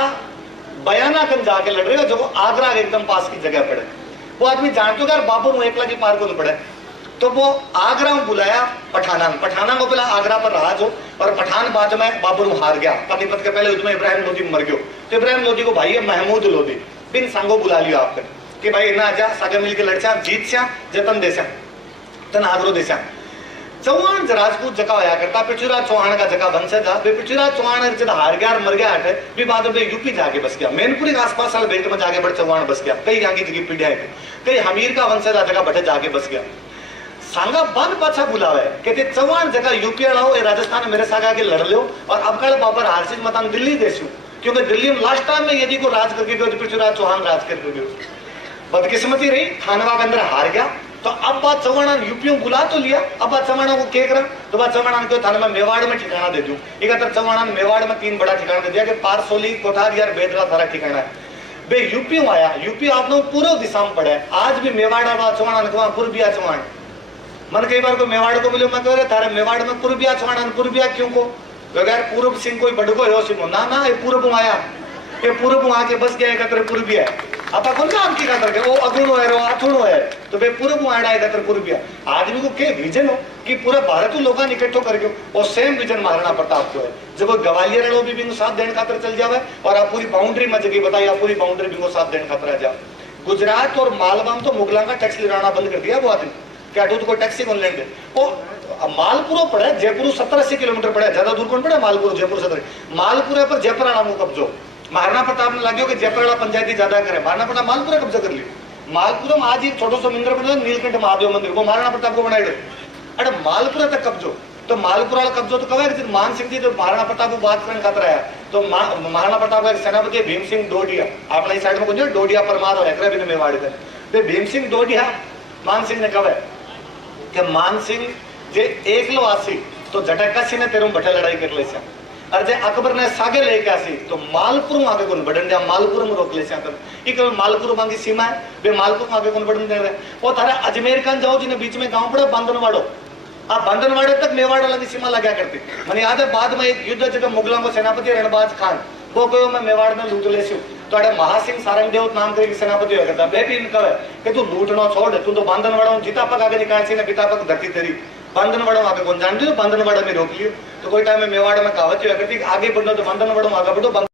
बयाना कन जाके लड़ रहे हो जो आगरा एकदम पास की जगह पड़े। वो आदमी जानते हो यार बाबू एकला की पार को नहीं पड़े तो वो आगरा में बुलाया पठाना को पहले आगरा पर रहा जो और पठान बाद में बाबर हार गया। पानीपत के पहले युद्ध में इब्राहिम लोधी मर गयो तो इब्राहिम लोधी को भाई है महमूद लोधी बिन सांगो बुला लियो आपने कि भाई ना जा सागे मिलके लड़चा जीत स्या जतन देसा तन आगरो देसा। चौहान राजपूत जका होया करता पृथ्वीराज चौहान का जका वंशज था। पृथ्वीराज चौहान जब हार गया मर गया हटे भी बाद में यूपी जाके बस गया। मैनपुरी के आसपास वाले बेल्ट में जाके बड़े चौहान बस गया। कई आगे जगह पीढ़ियां कई हमीर का वंशज आ जगह बटे जाके बस गया। सांगा बन पाछा बुलावे कहते चौहान जगह यूपी वाला ये राजस्थान मेरे सागा के लड़ लो और अब कल बाबर हारसिज मतान दिल्ली देशू क्योंकि दिल्ली में लास्ट टाइम में यदि को राज करके गयो पृथ्वीराज चौहान राज करके गयो। बदकिस्मती रही खानवा के अंदर हार गया तो अब बात चौहाना यूपी बुला तो लिया। अब बात चौहाना को क्या करा तो बात चौहाना को थाने में मेवाड़ में ठिकाना दे दूं। एक तरह चौहाना ने मेवाड़ में 3 बड़ा ठिकाना दे दिया कि पारसोली कोठारियार बेदरा सारा ठिकाना है। बे यूपी में आया यूपी आप लोग पूरा दिशा में पड़े आज भी मेवाड़ चौहाना ने पूर्विया चौहान मन कई बार को मेवाड़ को मिलो मैं कह रहे थारे मेवाड़ में पूर्विया चौहान पूर्विया क्यों को बगैर पूर्व सिंह कोई बड़को हो सिमो ना ना ये पूर्व में आया ये पूर्व में आके बस गया एकत्र पूर्विया आप कौन नाम की करके वो अगुणो है अथुणो है तो बे पूर्व में आड़ा एकत्र पूर्विया। आदमी को के विजन हो कि पूरा भारत लोग इकट्ठो करके वो सेम विजन महाराणा प्रताप को है जो कोई गवालियर लो भी साथ देने खातर चल जावे और आप पूरी बाउंड्री में जगह बताइए आप पूरी बाउंड्री भी साथ देने खातर आ जाओ। गुजरात और मालवा में तो मुगलों का टैक्स लिराना बंद कर दिया वो आदमी क्या तो कोई टैक्सी कौन लेंगे वो मालपुरो पड़े जयपुर 70-80 किलोमीटर पड़े ज्यादा दूर कौन पड़े मालपुरो जयपुर 70 मालपुरे पर जयपुरा नामो कब्जो महाराणा प्रताप ने लाग्यो कि जयपुर वाला पंचायती ज्यादा करे महाराणा प्रताप मालपुरा कब्जा कर लियो मालपुरा में आज एक छोटो सो मंदिर बना नीलकंठ महादेव मंदिर वो महाराणा प्रताप को बनाए अरे मालपुरा तक कब्जो तो मालपुरा वाला कब्जो तो कब मान सिंह जी तो महाराणा प्रताप को बात करने खातर आया तो महाराणा प्रताप का सेनापति भीम सिंह डोडिया आपने इस साइड में कुछ डोडिया परमार और हैकरा भी मेवाड़ी थे भीम सिंह डोडिया मान सिंह ने कहा कि मान सिंह जे एकलो आसी तो जटाकासी ने तेरू बटे लड़ाई कर ले और जे अकबर ने सागे लेके आसी तो मालपुर आगे कौन बढ़न दिया मालपुर में रोक ले ई कभी मालपुर मांगी सीमा है वे मालपुर में आगे कौन बढ़न दे रहे वो थारे अजमेर खान जाओ जिन्हें बीच में गांव पड़ा बांधनवाड़ो आप बांधनवाड़े तक मेवाड़ वाला की सीमा लगा करती मैंने याद है बाद में एक युद्ध जगह मुगलों को सेनापति रणबाज खान वो कहो मैं मेवाड़ में लूट ले तो महासिंह सारंगदेव नाम करके सेनापति हुआ करता बे भी कहे कि तू लूटना छोड़ तू तो बांधनवाड़ा जीता पक आगे निकाल सी पिता पक धरती तेरी बांधनवाड़ा आगे कौन जान लियो बांधनवाड़ा में रोक लियो तो कोई टाइम में मेवाड़ में कहावत हुआ करती आगे बढ़ना तो बांधनवाड़ा आगे बढ़ो